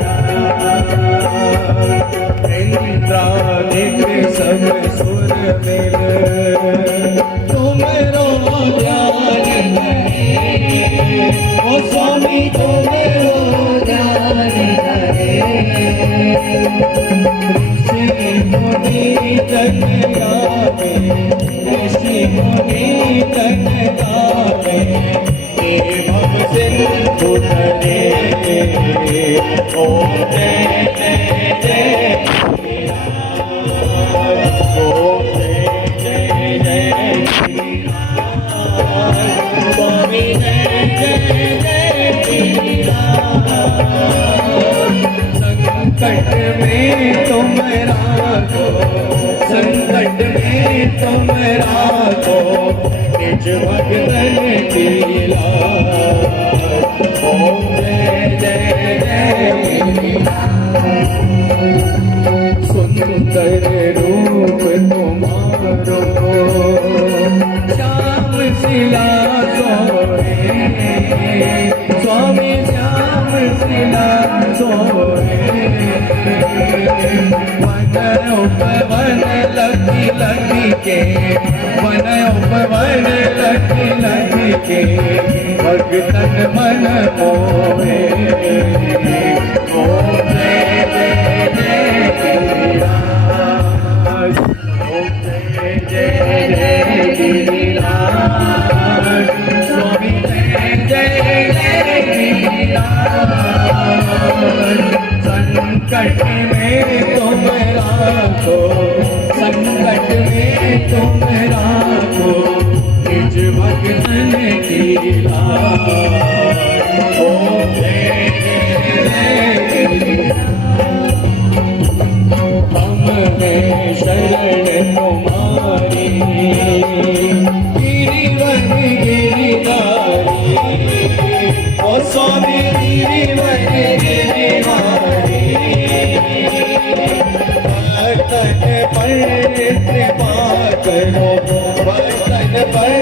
इंद्रादित्य सब सुर मिल तुमरो ध्यान करे। ओ स्वामी तुमरो ध्यान करे। ऋषि मुनि तन गावे, ऋषि मुनि तन गावे हे भव सिंधु तरे। ओम जय जय जय ओम जय जय जय स्वामी जय जय जय संकट में तुम राखो, संकट में तुम राखो निज भक्तन की लाज। ओम जय जय जय सुंदर रूप तुम्हारो शिला सोहे, स्वामी श्याम शिला सोहे। वन उपवन लगी लगी के, वन उपवन लगी लगी के, भगतन मन मोहे। ओम जय जय जय गिरिराज, ओम जय जय जय गिरिराज, स्वामी जय जय जय गिरिराज। संकट में तुम राखो, संकट में तुम राखो, निज भगतन की लाज। ओम जय जय जय गिरिराज, हम हैं शरण तुम्हारी, गिरिवर गिरिधारी। ओ स्वामी गिरिवर गिरिधारी, भक्तन पर कृपा करो, भक्तन पर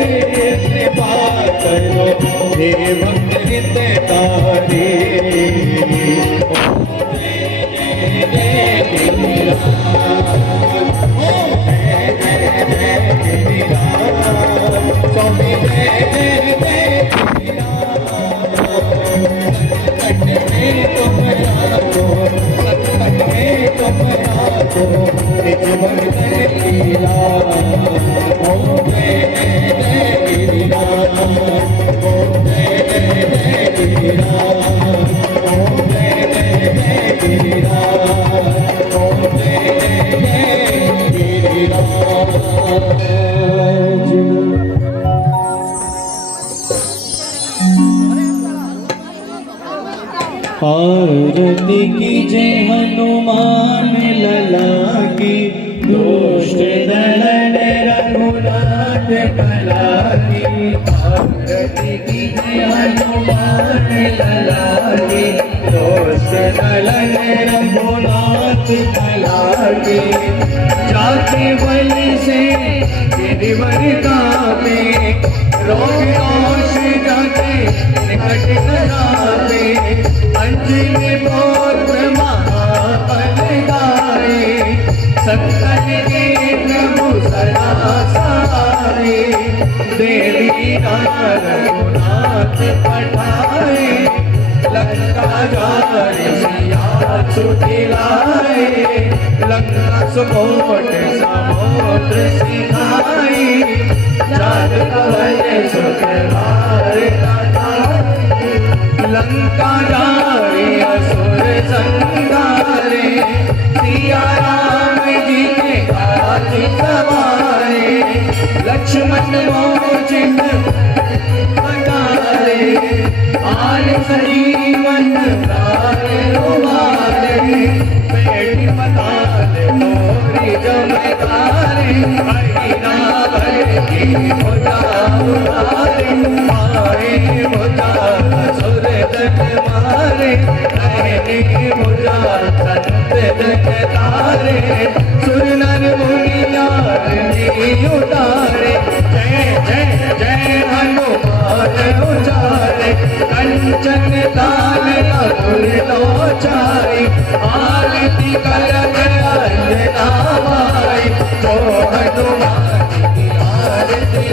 कृपा करो, हे भक्त हितकारी। ओम जय जय जय गिरिराज, ओम जय जय जय गिरिराज, स्वामी जय जय जय गिरिराज। संकट में तुम राखो, संकट में तुम राखो, निज भगतन की लाज। ओम जय जय जय गिरिराज, ओम जय जय जय गिरिराज, ओम जय जय जय गिरिराज, ओम जय जय जय गिरिराज। आरती कीजे हनुमान लला की, दुष्ट दलन रघुनाथ कला की। आरती कीजे हनुमान लला की, दुष्ट दलन रघुनाथ कला की। जाके बल से गिरिवर गावे, रोग दोष जाके निकट न आवे। अंजनी पुत्र महाबल गाए, संतन के प्रभु सदा सहारे। देवी रघुनाथ पठाए, लंका जाए सिया छुटिलाए। लंका सुकोट समुद्र सिखाए, जात कवच सुखवार लगाए। लंका जाए असुर संहारे, सिया राम जी के काज सवारे। लक्ष्मण मोचित पधारे, आल संजीवन प्राण उबारे। बेटी पताल मोरी जमदारे, हरि रावण की भुजा उतारे। आए भुजा असुर जग मारे, नैनी भुजा संत जग तारे। सुर नर मुनि नार नी उतारे, जय जय जय हनुमान उचारे। कंचन लाल अतुल लोचाई, आरती करत अंजना माई। तो हनुमान की आरती